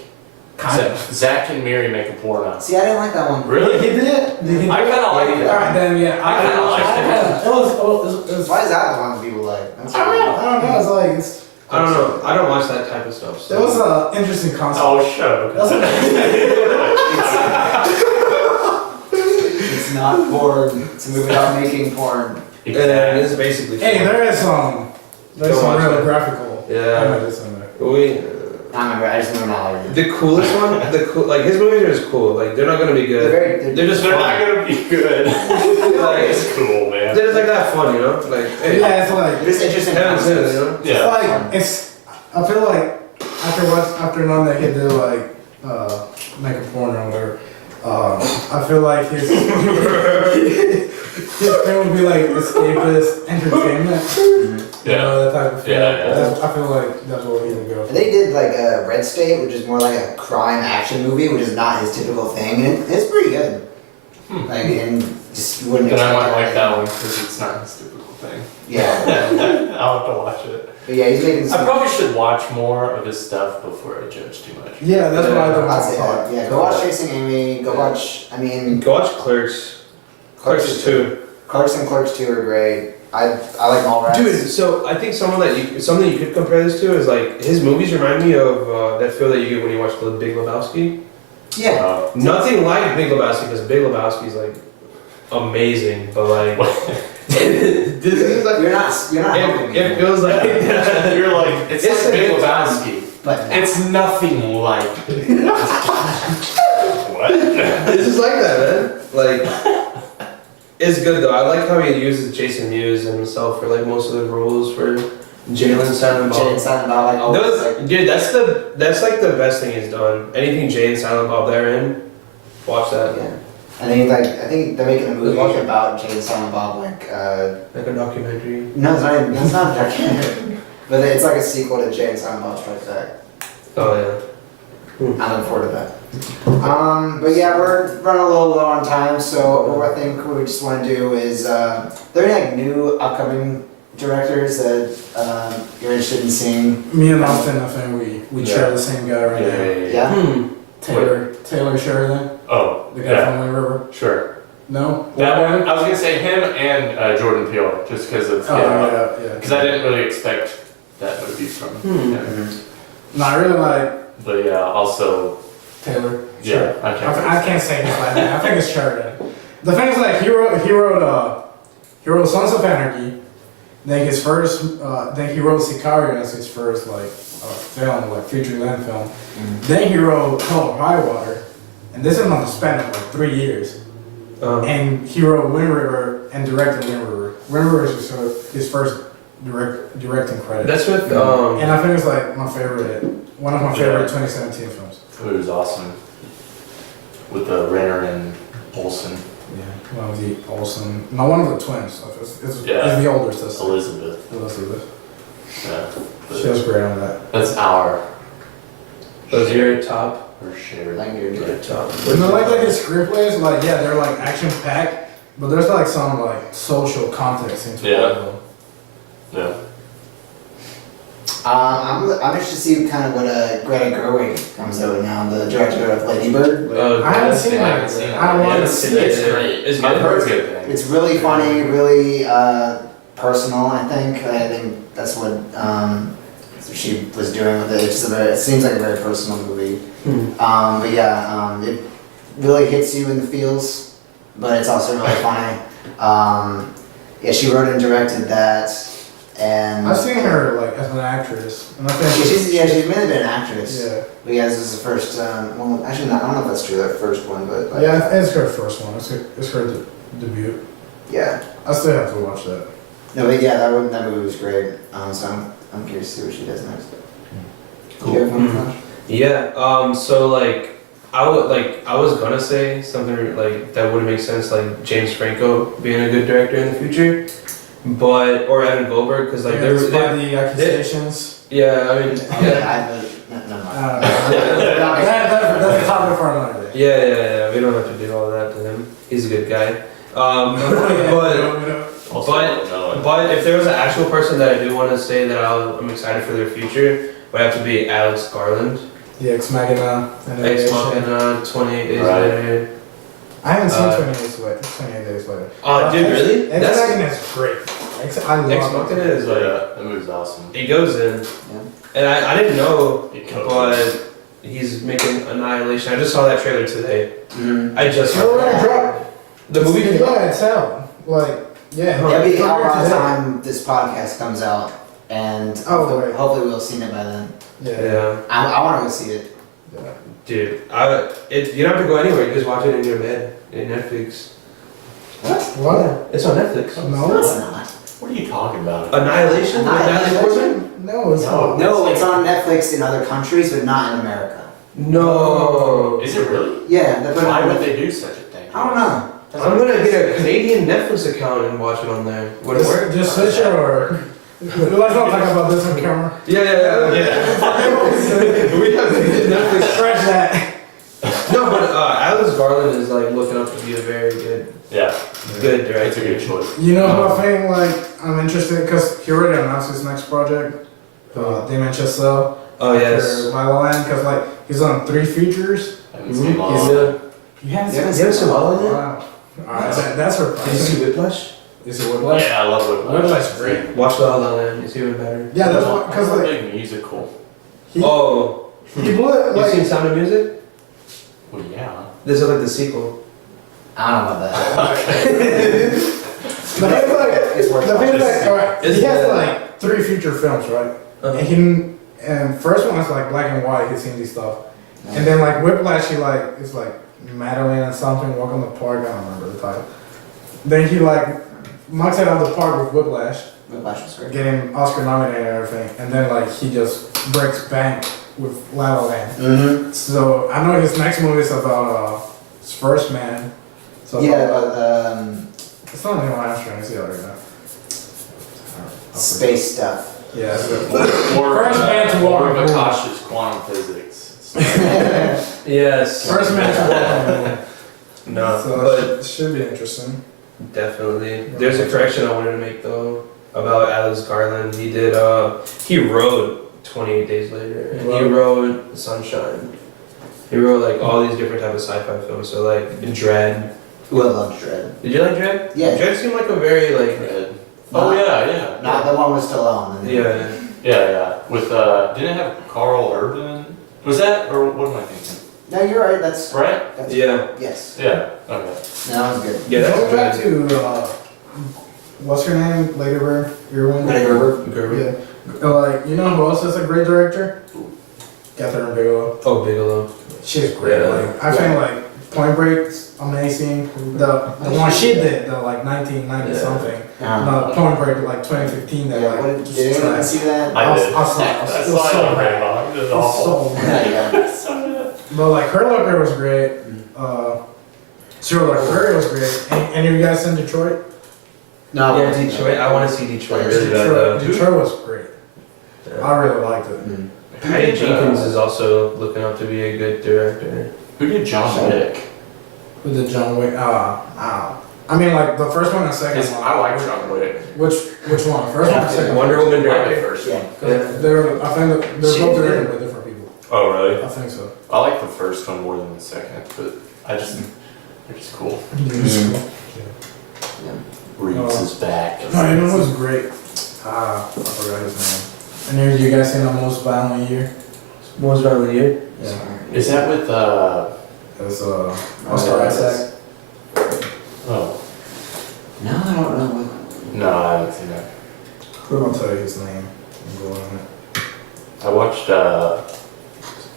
Kind of. Zach and Miri make a porno. See, I didn't like that one. Really? He did it. Did he I do it? kind of like it. Alright, then yeah. I kinda like it. It was. Why is that the one people like? That's I don't know. It's like I don't know. I don't watch that type of stuff. So. it was an interesting concept. Oh, show. It's not porn. It's a movie about making porn. And it's basically. Hey, fun. there's Don't some watch really that. graphical Yeah. images in there. We. I remember. I just remember not liking it. The coolest one, like his movies are just cool. Like they're not gonna be They're good. very. They're just They're fun. not gonna be good. Like, It's cool, man. they're just like that fun, you know. Like hey, Yeah, it's like It's interesting. Kevin Smith, concepts. you know. it's Yeah. like it's. I feel like after none that he did like make a porn or whatever. I feel like his film would be like escapist entertainment. You Yeah. know, that type of film. Yeah, yeah. That's, I feel like that's what he would go for. They did like a Red State, which is more like a crime action movie, which is not his typical thing, and it's pretty good. Like, and just you wouldn't Then I expect might like it. that one because it's not his typical thing. Yeah, I'll have to watch it. but yeah, he's making I some. probably should watch more of his stuff before I judge too much. Yeah, that's what I don't I'd want say to that. talk. Yeah, go watch Chasing Amy. Go watch. I mean, Go watch Clerks. Clerks 2. Clerks and Clerks 2 are great. I like Mallrats. Dude, so I think something you could compare this to is like his movies remind me of that feel that you get when you watch The Big Lebowski. Yeah. Nothing like Big Lebowski because Big Lebowski is like amazing, but like this is like You're not helping me. it feels like You're like, it's It's like a Big good time. Lebowski. But It's nothing like what? this is like that, man. Like it's good though. I like how he uses Jason Mewes and himself for like most of the roles for Jalen Silent Jay and Bob. Silent Bob, like always, Those, like, dude, that's like the best thing he's done. Anything Jay and Silent Bob they're in, watch that. yeah. I think they're making a movie about Jay and Silent Bob, like Like a documentary. no, it's not a documentary, but it's like a sequel to Jay and Silent Bob Strike Back. Oh yeah. I'm looking forward to that. But yeah, we're running a little low on time, so what I think we just want to do is, are there any like new upcoming directors that you're interested in seeing? Me and Austin, I think we share the same guy right now. Yeah. Taylor Sheridan, Oh, the guy yeah, from Wind River. sure. No. That one, I was gonna say him and Jordan Peele, just because of Oh yeah, because I didn't really expect that movie from him. No, I really like But yeah, also Taylor. yeah, I can't say his last name. I think it's Sheridan. The thing is, like, he wrote Sons of Anarchy. Then his first, then he wrote Sicario as his first film, like feature length film. Then he wrote Hell or High Water, and this is on the span of like 3 years. And he wrote Wind River and directed Wind River. Wind River is his first directing credit. That's with And I think it's like one of my favorite 2017 films. it was awesome with the Renner and Olsen, Yeah, one of the Olsen, no, one of the twins. It's the older sister, Elizabeth. Elizabeth. Yeah, She was great on that. that's our those your top. or shared. Your top. You know, like his screenplays, like yeah, they're like action packed, but there's like some like social context into Yeah. all of them. Yeah. I'm interested to see kind of what Greta Gerwig comes out with now, the director of Lady Bird. I haven't seen it. I want to see it. It's great. It's I've good. heard good things. It's really funny, really personal. I think that's what she was doing with it. It's just it seems like a very personal movie. But yeah, it really hits you in the feels, but it's also really funny. Yeah, she wrote and directed that, and I've seen her like as an actress, and I think she's mainly been an actress. yeah, But yeah, this is the first. Well, actually, not, I don't know if that's true. That first one, but like, yeah, it's her first one. It's her debut. yeah. I still have to watch that. No, but yeah, that movie was great. So I'm curious to see what she does next. Cool. Do you have one, Flash? Yeah. So like, I was gonna say something like that would make sense, like James Franco being a good director in the future, but or Evan Goldberg, because like Yeah, they're despite the accusations. yeah. I mean Okay, yeah. never mind. That's a topic for another day. Yeah. We don't have to do all that to him. He's a good guy. But if there was an actual person that I do want to say that I'm excited for their future, would have to be Alex Garland. The Ex Machina. Ex Machina, 28 Days Right. Later. I haven't seen Uh, 28 Days Later. Oh, dude, really? Ex Machina is great. I love Ex it. Machina is Yeah, like that movie's awesome. it goes in, and I didn't know, It goes. but he's making Annihilation. I just saw that trailer today. I just It's already dropped. the movie. Yeah, it's out. Like, yeah. It'll be out by the today. time this podcast comes out, and Oh, wait. hopefully we'll have seen it by then. Yeah. Yeah, I want to go see it. dude. You don't have to go anywhere. You just watch it in your bed in Netflix. What? It's on Netflix. No. It's not. What are you talking about? Annihilation. With Natalie Portman? No, it's No. not. No, it's on Netflix in other countries, but not in America. No. Is it really? Yeah, they're putting Why it on would Netflix. they do such a thing? I don't know. I'm gonna get a Canadian Netflix account and watch it on there. Would it work? Just switch it or. Let's not talk about this on camera. Yeah. We have Netflix. Scratch that. No, but Alex Garland is like looking up to be a very Yeah, good it's a director. good choice. You know who I think like I'm interested because he already announced his next project, Damien Chazelle. Oh yes. For La La Land, because like he's on 3 features. I haven't seen La La He's Land. You haven't Yeah, seen seen La La Land? Wow. Alright, that's her. Did you see Whiplash? Is it Whiplash? Yeah, I love Whiplash. Whiplash is great. Watch La La Land. It's even better. Yeah, that's what because I'm a like big musical. he, Oh, he blew it you like seen Sound of Music? Well, yeah. This is like the sequel. I don't know about that. the thing is like It's worth the thing is watching. like alright, he It's- has like 3 feature films, right? Uh-huh. And first one is like black and white, his indie stuff. And then like Whiplash, he like it's like Madeline and something, Walk on the Park, I don't remember the title. Then he like knocks it out of the park with Whiplash, Whiplash was great. getting Oscar nominated and everything. And then like he just breaks bank with La La Land. Mm-hmm. So I know his next movie is about his first man, So Yeah, it's not Neil Armstrong. It's the other guy. space stuff. Yeah. Or First man to walk on the moon. Akash's quantum physics. Yes. First man to walk on the moon. No, So but it should be interesting. definitely. There's a correction I wanted to make though about Alex Garland. He did. He wrote 28 Days Later. And he wrote Sunshine. He wrote like all these different type of sci-fi films. So like Dread. Who I love Dread. Did you like Dread? Yeah. Dread seemed like a very like. Red. Oh yeah. Not the one with Stallone. Yeah. Yeah. With didn't it have Carl Urban? Was that or what am I thinking? No, you're right. That's Right? That's Yeah. Yes. Yeah. Okay. No, that was good. Yeah, that's Going back good. to what's her name? Lady Bird. Irwin. Gerber. Yeah. Like you know who else is a great director? Catherine Bigelow. Oh, Bigelow. She's great. Yeah. Like I think like Point Break's amazing. The one she did, the like 1990 Yeah. something. Um, Point Break like 2015. That yeah, like what did just you trash. see that? I did. I saw it. I It saw was it so on bad. Rainbow. It was It's awful. so bad. Yeah. But like Her Locker was great. Zero Dark Thirty was great. Any of you guys in Detroit? No. Yeah, Detroit. I want to see Detroit really bad Detroit, though. Detroit was great. Yeah. I really liked it. Mm. Patty Jenkins is also looking up to be a good director. Who did John Wick? With the John Wick. I mean, like the first one and second Because one. I like John Wick. Which one? First one or second one? Wonder Woman I like the director. first Yeah. one. They're, I think they're She both did. directed by different people. Oh really? I think so. I like the first one more than the second, but they're just cool. Mm. Reeves is back. No, you know who's great? I forgot his name. Any of you guys seen The Most Violent Year? What was wrong with you? Yeah. Is that with It's Oscar Isaac. Oh No, I don't know. no, I haven't seen that. I'll tell you his name. I'm going on it. I watched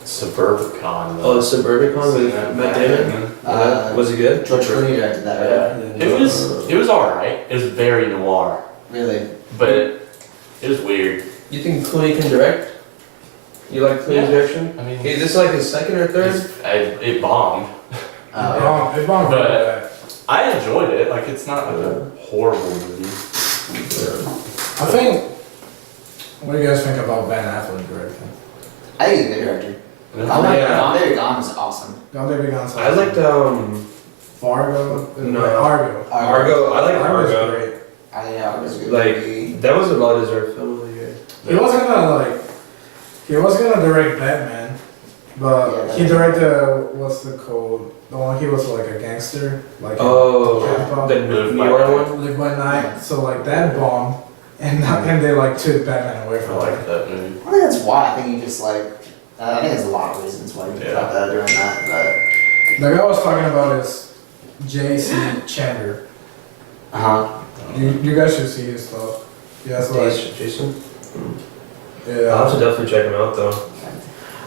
Suburbicon. Oh, Suburbicon Seen with that? Matt Damon. Was it good? George Clooney directed that, right? Yeah. It was alright. It was very noir, Really? but it was weird. You think Clooney can direct? You like Clooney's Yeah. direction? I mean, Hey, this is like his second or third? it bombed. It's bombed But- really bad. I enjoyed it. Like it's not like a horrible movie. I think. What do you guys think about Ben Affleck directing? I think he's a good director. Yeah. Gone Baby Gone is awesome. Gone Baby Gone. I liked Fargo. No. Argo. Argo. I like Argo's Argo. great. I think that was a good Like movie. that was a well-deserved film of the year. He wasn't gonna direct Batman, but Yeah, he directed what's the code? The one he was like a gangster, like Oh, Tampa, the Live New by York Night. one. Live by Night. So like that bombed, and they like took Batman away I from like it. that movie. I think that's why. I think he just like. I think there's a lot of reasons why he Yeah. dropped out during that, but. The guy I was talking about is J.C. Chandler. Uh huh. You guys should see his stuff. Yeah, it's like Jason. I'll yeah. have to definitely check him out though.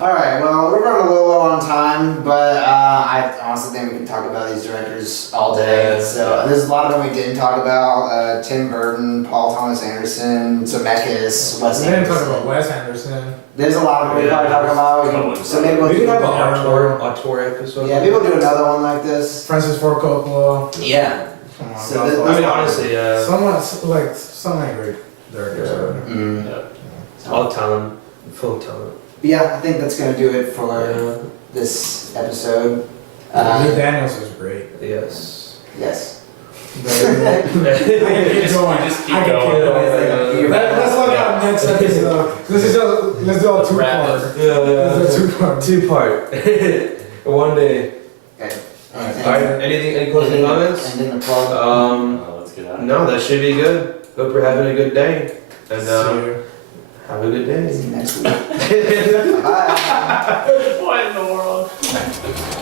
All right. Well, we're running a little low on time, but I honestly think we can talk about these directors all day. Yeah. So there's a lot of them we didn't talk about: Tim Burton, Paul Thomas Anderson, Zemeckis, Wes We didn't talk Anderson. about Wes Anderson. There's a lot of them we Yeah. probably talk about. So maybe we'll We do can have another. a- Auteur episode. Yeah, maybe we'll do another one like this. Francis Ford Coppola. Yeah. Come on, So that's this- like- I mean, honestly, yeah. Some great directors. Mm. All talent, full of talent. Yeah, I think that's gonna do it for Yeah. this episode. Lee Daniels is great. Yes. Yes. I can keep going. Just keep I can going. going. Let's look at next episode. Let's do a Wrap two-part. Yeah, Let's do a two-part. Two-part. One day. Okay. Alright, any closing comments? And then the plug. Let's get out of No, that should be good. Hope you're having a good day. And See you. have a good day. See you next week. Bye. What in the world?